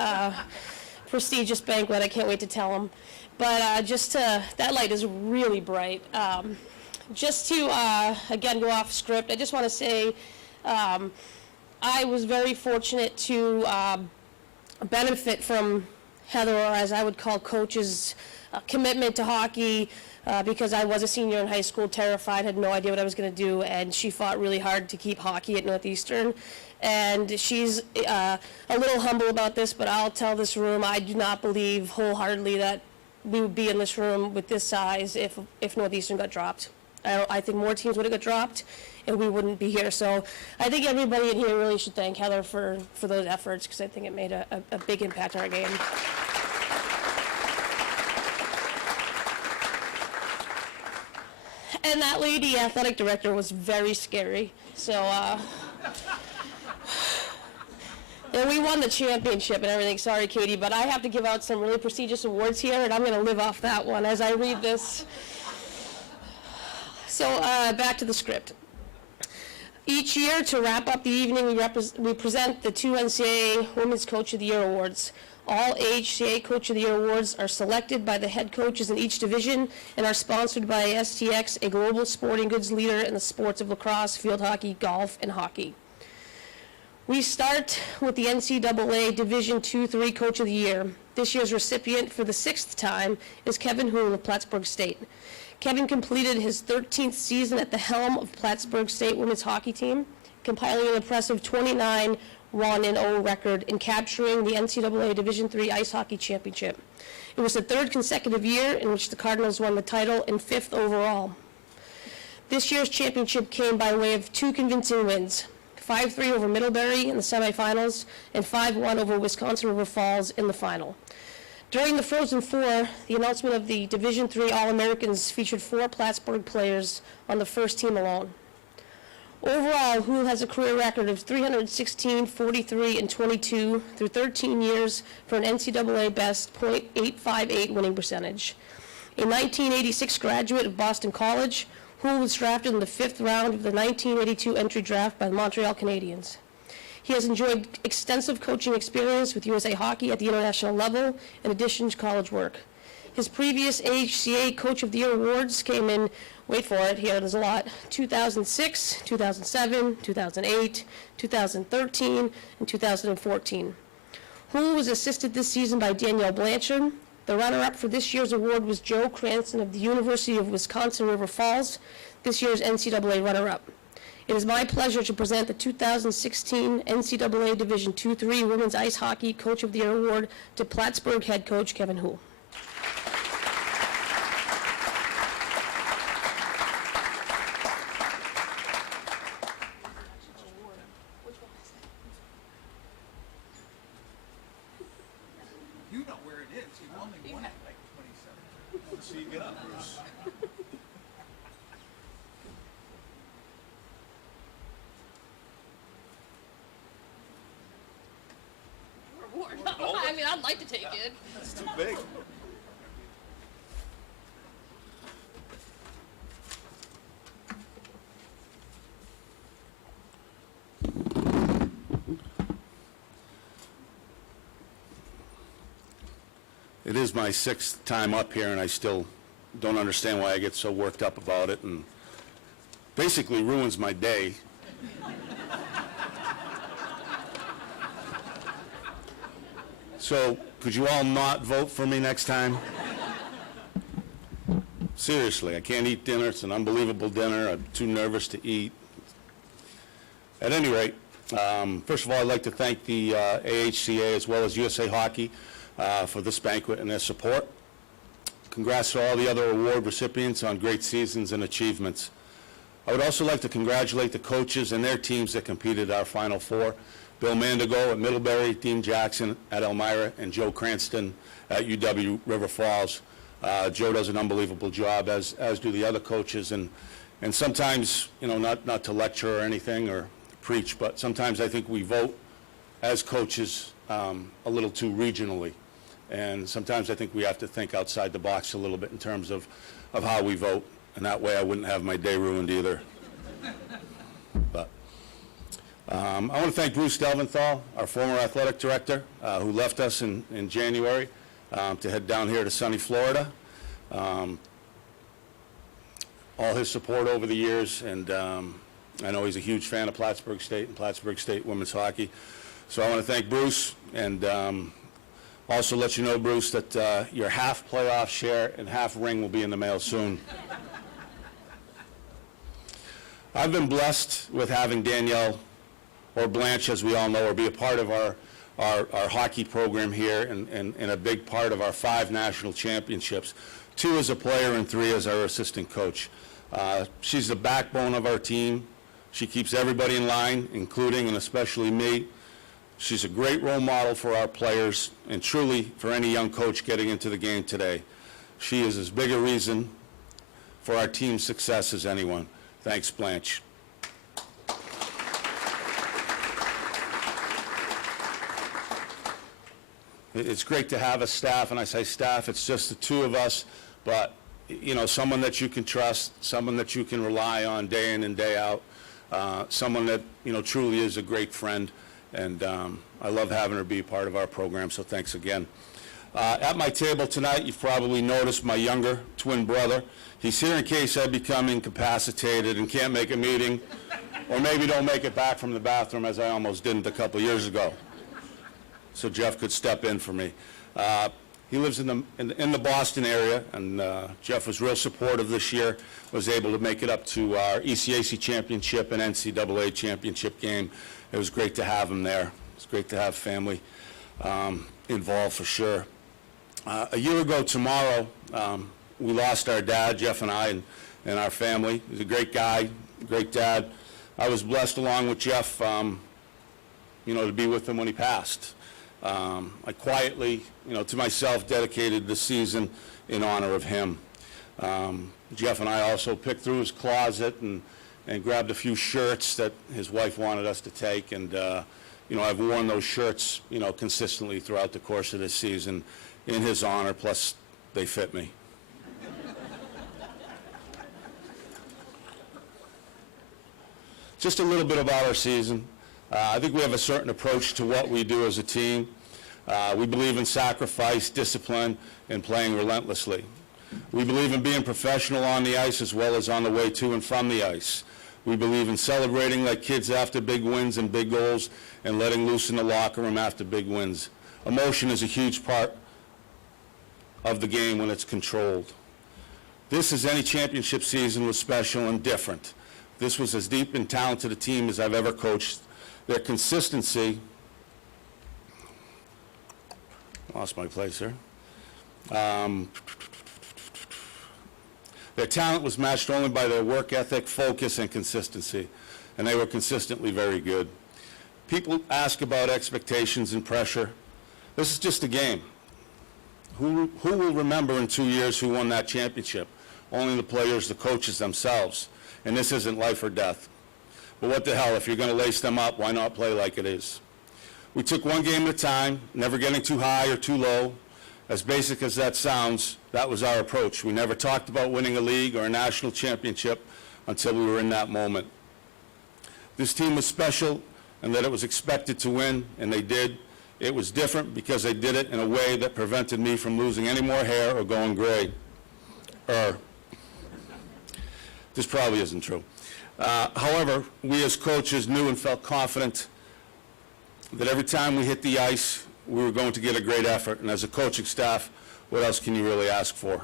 prestigious banquet. I can't wait to tell him. But that light is really bright. Just to, again, go off script, I just want to say I was very fortunate to benefit from Heather, or as I would call Coach's commitment to hockey, because I was a senior in high school, terrified, had no idea what I was going to do, and she fought really hard to keep hockey at Northeastern. And she's a little humble about this, but I'll tell this room, I do not believe wholeheartedly that we would be in this room with this size if Northeastern got dropped. I think more teams would have got dropped, and we wouldn't be here. So I think everybody in here really should thank Heather for those efforts, because I think it made a big impact on our game. And that lady athletic director was very scary. So, and we won the championship and everything. Sorry, Katie, but I have to give out some really prestigious awards here, and I'm going to live off that one as I read this. So, back to the script. Each year, to wrap up the evening, we present the 2 NCAA Women's Coach of the Year awards. All AHCA Coach of the Year awards are selected by the head coaches in each division and are sponsored by STX, a global sporting goods leader in the sports of lacrosse, field hockey, golf, and hockey. We start with the NCAA Division II-III Coach of the Year. This year's recipient for the 6th time is Kevin Hoon of Plattsburgh State. Kevin completed his 13th season at the helm of Plattsburgh State women's hockey team, compiling an impressive 29-1-0 record and capturing the NCAA Division III Ice Hockey Championship. It was the 3rd consecutive year in which the Cardinals won the title and 5th overall. This year's championship came by way of 2 convincing wins, 5-3 over Middlebury in the semifinals and 5-1 over Wisconsin River Falls in the final. During the Frozen Four, the announcement of the Division III All-Americans featured 4 Plattsburgh players on the first team alone. Overall, Hool has a career record of 316, 43, and 22 through 13 years for an NCAA best .858 winning percentage. A 1986 graduate of Boston College, Hool was drafted in the 5th round of the 1982 entry draft by the Montreal Canadiens. He has enjoyed extensive coaching experience with USA Hockey at the international level, in addition to college work. His previous AHCA Coach of the Year awards came in, wait for it, here there's a lot, 2006, 2007, 2008, 2013, and 2014. Hool was assisted this season by Danielle Blanchard. The runner-up for this year's award was Joe Cranston of the University of Wisconsin River Falls, this year's NCAA runner-up. It is my pleasure to present the 2016 NCAA Division II-III Women's Ice Hockey Coach of the Year Award to Plattsburgh head coach Kevin Hool. You know where it is. You've only won it like 27. Let's see you get up, Bruce. I mean, I'd like to take it. It's too big. It is my 6th time up here, and I still don't understand why I get so worked up about it, and basically ruins my day. So, could you all not vote for me next time? Seriously, I can't eat dinner. It's an unbelievable dinner. I'm too nervous to eat. At any rate, first of all, I'd like to thank the AHCA as well as USA Hockey for this banquet and their support. Congrats to all the other award recipients on great seasons and achievements. I would also like to congratulate the coaches and their teams that competed at our Final Four. Bill Mandigo at Middlebury, Dean Jackson at Elmira, and Joe Cranston at UW River Falls. Joe does an unbelievable job, as do the other coaches, and sometimes, you know, not to lecture or anything or preach, but sometimes I think we vote as coaches a little too regionally, and sometimes I think we have to think outside the box a little bit in terms of how we vote, and that way I wouldn't have my day ruined either. But I want to thank Bruce Delventhal, our former athletic director, who left us in January to head down here to sunny Florida. All his support over the years, and I know he's a huge fan of Plattsburgh State and Plattsburgh State women's hockey. So I want to thank Bruce, and also let you know, Bruce, that your half playoff share and half ring will be in the mail soon. I've been blessed with having Danielle, or Blanche, as we all know her, be a part of our hockey program here, and a big part of our 5 national championships, 2 as a player and 3 as our assistant coach. She's the backbone of our team. She keeps everybody in line, including and especially me. She's a great role model for our players, and truly for any young coach getting into the game today. She is as big a reason for our team's success as anyone. Thanks, Blanche. It's great to have a staff, and I say staff, it's just the 2 of us, but, you know, someone that you can trust, someone that you can rely on day in and day out, someone that, you know, truly is a great friend, and I love having her be a part of our program, so thanks again. At my table tonight, you've probably noticed my younger twin brother. He's here in case I become incapacitated and can't make a meeting, or maybe don't make it back from the bathroom, as I almost didn't a couple years ago. So Jeff could step in for me. He lives in the Boston area, and Jeff was real supportive this year, was able to make it up to our ECAC championship and NCAA championship game. It was great to have him there. It's great to have family involved for sure. A year ago tomorrow, we lost our dad, Jeff and I, and our family. He's a great guy, great dad. I was blessed along with Jeff, you know, to be with him when he passed. I quietly, you know, to myself, dedicated the season in honor of him. Jeff and I also picked through his closet and grabbed a few shirts that his wife wanted us to take, and you know, I've worn those shirts, you know, consistently throughout the course of this season in his honor, plus they fit me. Just a little bit about our season. I think we have a certain approach to what we do as a team. We believe in sacrifice, discipline, and playing relentlessly. We believe in being professional on the ice as well as on the way to and from the ice. We believe in celebrating like kids after big wins and big goals, and letting loose in the locker room after big wins. Emotion is a huge part of the game when it's controlled. This, as any championship season, was special and different. This was as deep and talented a team as I've ever coached. Their consistency, lost my place here. Their talent was matched only by their work ethic, focus, and consistency, and they were consistently very good. People ask about expectations and pressure. This is just a game. Who will remember in 2 years who won that championship? Only the players, the coaches themselves. And this isn't life or death. But what the hell, if you're going to lace them up, why not play like it is? We took one game at a time, never getting too high or too low. As basic as that sounds, that was our approach. We never talked about winning a league or a national championship until we were in that moment. This team was special in that it was expected to win, and they did. It was different because they did it in a way that prevented me from losing any more hair or going gray. This probably isn't true. However, we as coaches knew and felt confident that every time we hit the ice, we were going to get a great effort. And as a coaching staff, what else can you really ask for?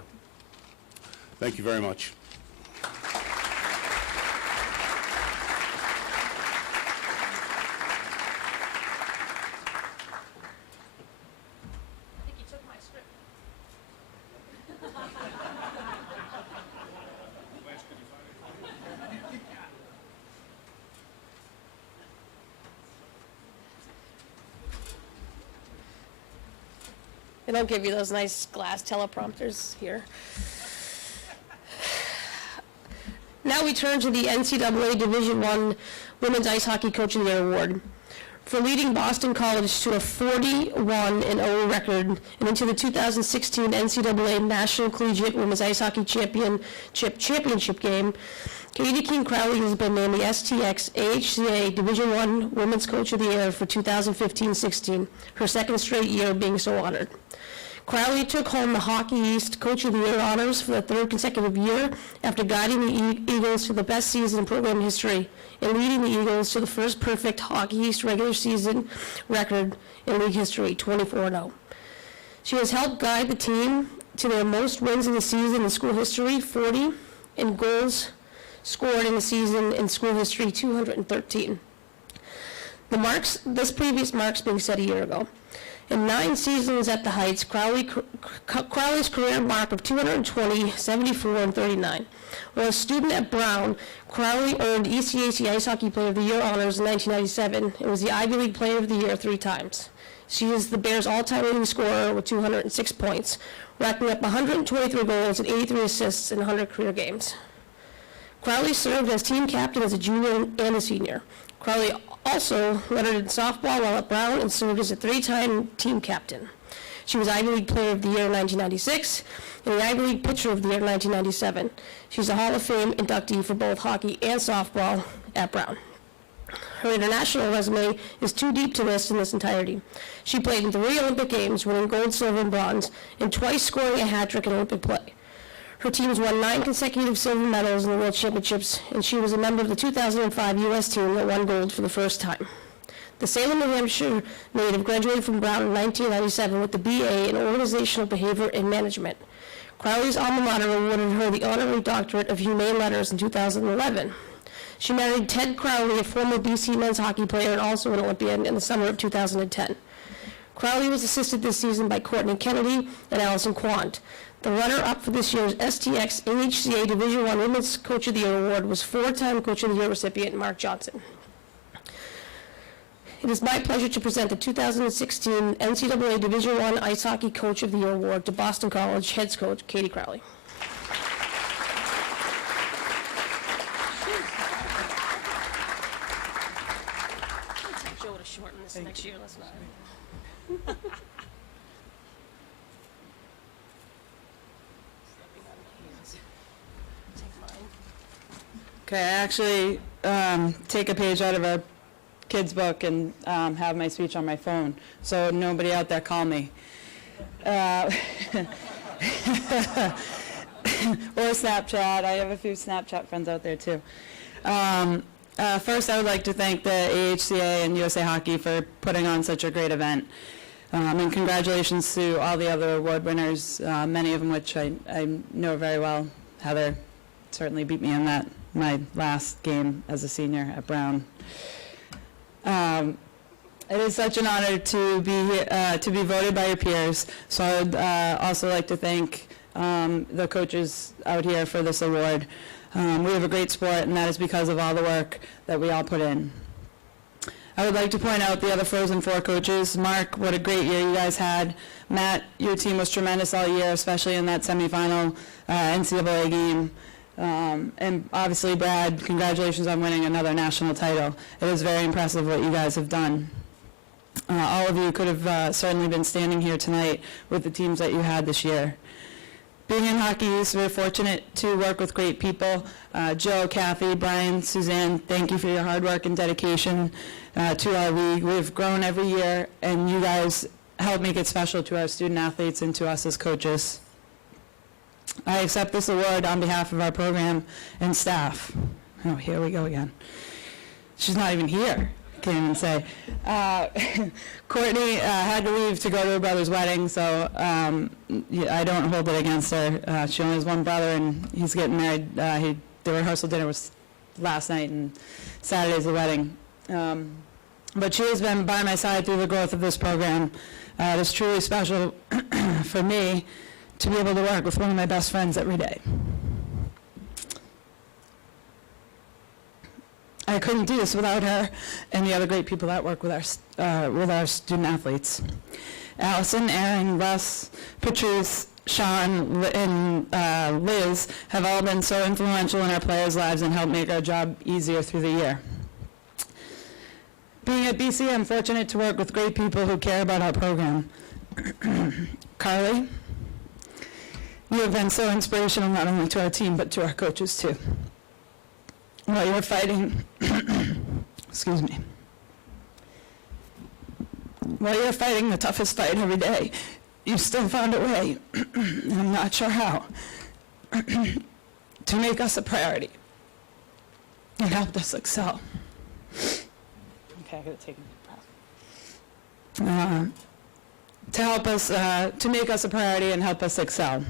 Thank you very much. I think you took my script. They don't give you those nice glass teleprompters here. Now we turn to the NCAA Division I Women's Ice Hockey Coach of the Year Award. For leading Boston College to a 41-0 record and into the 2016 NCAA National Collegiate Women's Ice Hockey Championship game, Katie King Crowley has been named the STX AHCA Division I Women's Coach of the Year for 2015-16, her second straight year being so honored. Crowley took home the Hockey East Coach of the Year honors for the third consecutive year after guiding the Eagles to the best season in program history and leading the Eagles to the first perfect Hockey East regular season record in league history, 24-0. She has helped guide the team to their most wins in the season in school history, 40, and goals scored in the season in school history, 213. This previous marks being set a year ago. In 9 seasons at the Heights, Crowley's career mark of 220, 74, and 39. While a student at Brown, Crowley earned ECAC Ice Hockey Player of the Year honors in 1997 and was the Ivy League Player of the Year 3 times. She is the Bears' all-time leading scorer with 206 points, racking up 123 goals and 83 assists in 100 career games. Crowley served as team captain as a junior and a senior. Crowley also lettered in softball while at Brown and served as a 3-time team captain. She was Ivy League Player of the Year in 1996 and the Ivy League Pitcher of the Year in 1997. She's a Hall of Fame inductee for both hockey and softball at Brown. Her international resume is too deep to list in this entirety. She played in 3 Olympic Games, winning gold, silver, and bronze, and twice scoring a hat trick in Olympic play. Her teams won 9 consecutive silver medals in the World Championships, and she was a member of the 2005 U.S. team that won gold for the first time. The Salem, New Hampshire native graduated from Brown in 1997 with the BA in Organizational Behavior and Management. Crowley's alma mater awarded her the Honorary Doctorate of Humane Letters in 2011. She married Ted Crowley, a former BC men's hockey player and also an Olympian, in the summer of 2010. Crowley was assisted this season by Courtney Kennedy and Allison Quant. The runner-up for this year's STX AHCA Division I Women's Coach of the Year Award was 4-time Coach of the Year recipient Mark Johnson. It is my pleasure to present the 2016 NCAA Division I Ice Hockey Coach of the Year Award to Boston College head coach Katie Crowley. Joe to shorten this next year, let's not. Okay, I actually take a page out of a kid's book and have my speech on my phone, so nobody out there call me. Or Snapchat. I have a few Snapchat friends out there too. First, I would like to thank the AHCA and USA Hockey for putting on such a great event. And congratulations to all the other award winners, many of them which I know very well. Heather certainly beat me in that, my last game as a senior at Brown. It is such an honor to be voted by your peers. So I would also like to thank the coaches out here for this award. We have a great sport, and that is because of all the work that we all put in. I would like to point out the other Frozen Four coaches. Mark, what a great year you guys had. Matt, your team was tremendous all year, especially in that semifinal NCAA game. And obviously, Brad, congratulations on winning another national title. It is very impressive what you guys have done. All of you could have certainly been standing here tonight with the teams that you had this year. Being in hockey East, we're fortunate to work with great people. Joe, Kathy, Brian, Suzanne, thank you for your hard work and dedication to our league. We've grown every year, and you guys help make it special to our student athletes and to us as coaches. I accept this award on behalf of our program and staff. Oh, here we go again. She's not even here, can't even say. Courtney had to leave to go to her brother's wedding, so I don't hold it against her. She only has one brother, and he's getting married. The rehearsal dinner was last night, and Saturday's the wedding. But she has been by my side through the growth of this program. It is truly special for me to be able to work with one of my best friends every day. I couldn't do this without her and the other great people that work with our student athletes. Allison, Aaron, Russ, Patrice, Sean, and Liz have all been so influential in our players' lives and helped make our job easier through the year. Being at BC, I'm fortunate to work with great people who care about our program. Carly, you have been so inspirational not only to our team but to our coaches too. While you're fighting, excuse me, while you're fighting the toughest fight every day, you still found a way, and I'm not sure how, to make us a priority and helped us excel. Okay, I gotta take a deep breath. To help us, to make us a priority and help us excel.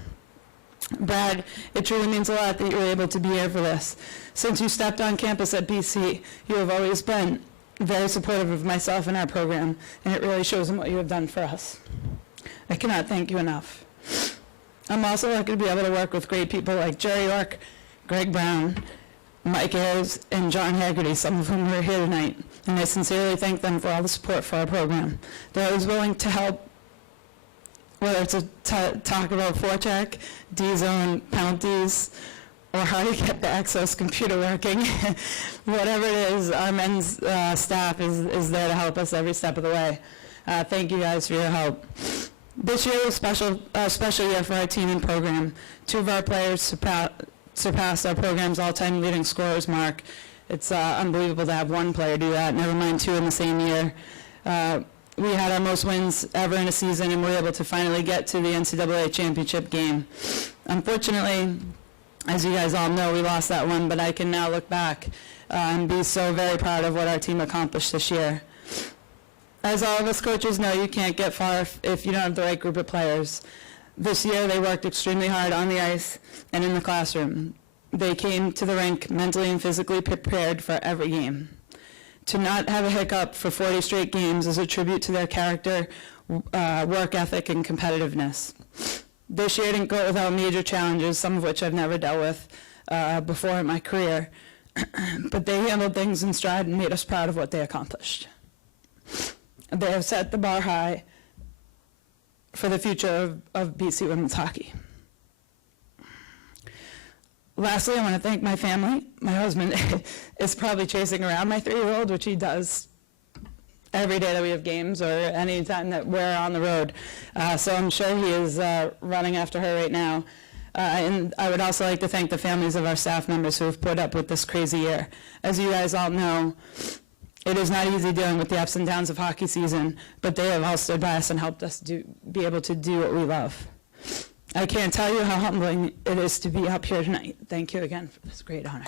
Brad, it truly means a lot that you were able to be here for this. Since you stepped on campus at BC, you have always been very supportive of myself and our program, and it really shows in what you have done for us. I cannot thank you enough. I'm also lucky to be able to work with great people like Jerry York, Greg Brown, Mike Ayers, and John Haggerty, some of whom are here tonight, and I sincerely thank them for all the support for our program. They're always willing to help, whether it's to talk about forecheck, D-zone, penalties, or how to get the Access computer working. Whatever it is, our men's staff is there to help us every step of the way. Thank you guys for your help. This year was a special year for our team and program. 2 of our players surpassed our program's all-time leading scorers mark. It's unbelievable to have 1 player do that, never mind 2 in the same year. We had our most wins ever in a season, and we were able to finally get to the NCAA championship game. Unfortunately, as you guys all know, we lost that one, but I can now look back and be so very proud of what our team accomplished this year. As all of us coaches know, you can't get far if you don't have the right group of players. This year, they worked extremely hard on the ice and in the classroom. They came to the rink mentally and physically prepared for every game. To not have a hiccup for 40 straight games is a tribute to their character, work ethic, and competitiveness. This year didn't go without major challenges, some of which I've never dealt with before in my career, but they handled things in stride and made us proud of what they accomplished. They have set the bar high for the future of BC women's hockey. Lastly, I want to thank my family. My husband is probably chasing around my 3-year-old, which he does every day that we have games or any time that we're on the road. So I'm sure he is running after her right now. And I would also like to thank the families of our staff members who have put up with this crazy year. As you guys all know, it is not easy dealing with the ups and downs of hockey season, but they have all stood by us and helped us be able to do what we love. I can't tell you how humbling it is to be up here tonight. Thank you again for this great honor.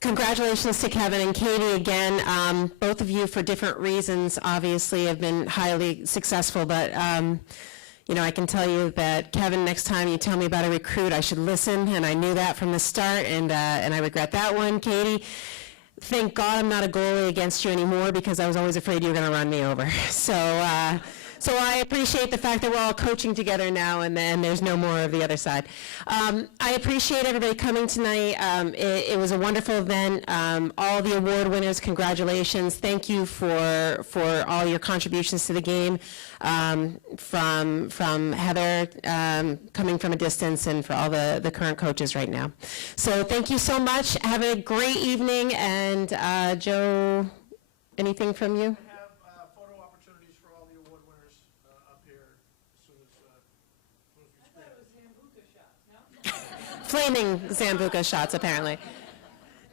Congratulations to Kevin and Katie again. Both of you, for different reasons, obviously have been highly successful, but you know, I can tell you that, Kevin, next time you tell me about a recruit, I should listen, and I knew that from the start, and I regret that one. Katie, thank God I'm not a goalie against you anymore, because I was always afraid you were going to run me over. So So I appreciate the fact that we're all coaching together now, and then there's no more of the other side. I appreciate everybody coming tonight. It was a wonderful event. All the award winners, congratulations. Thank you for all your contributions to the game, from Heather coming from a distance, and for all the current coaches right now. So thank you so much. Have a great evening, and Joe, anything from you? Have photo opportunities for all the award winners up here as soon as we screen. Flaming Zambuca shots, apparently.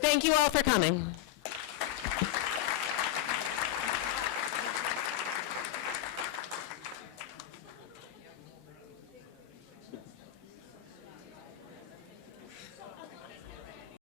Thank you all for coming.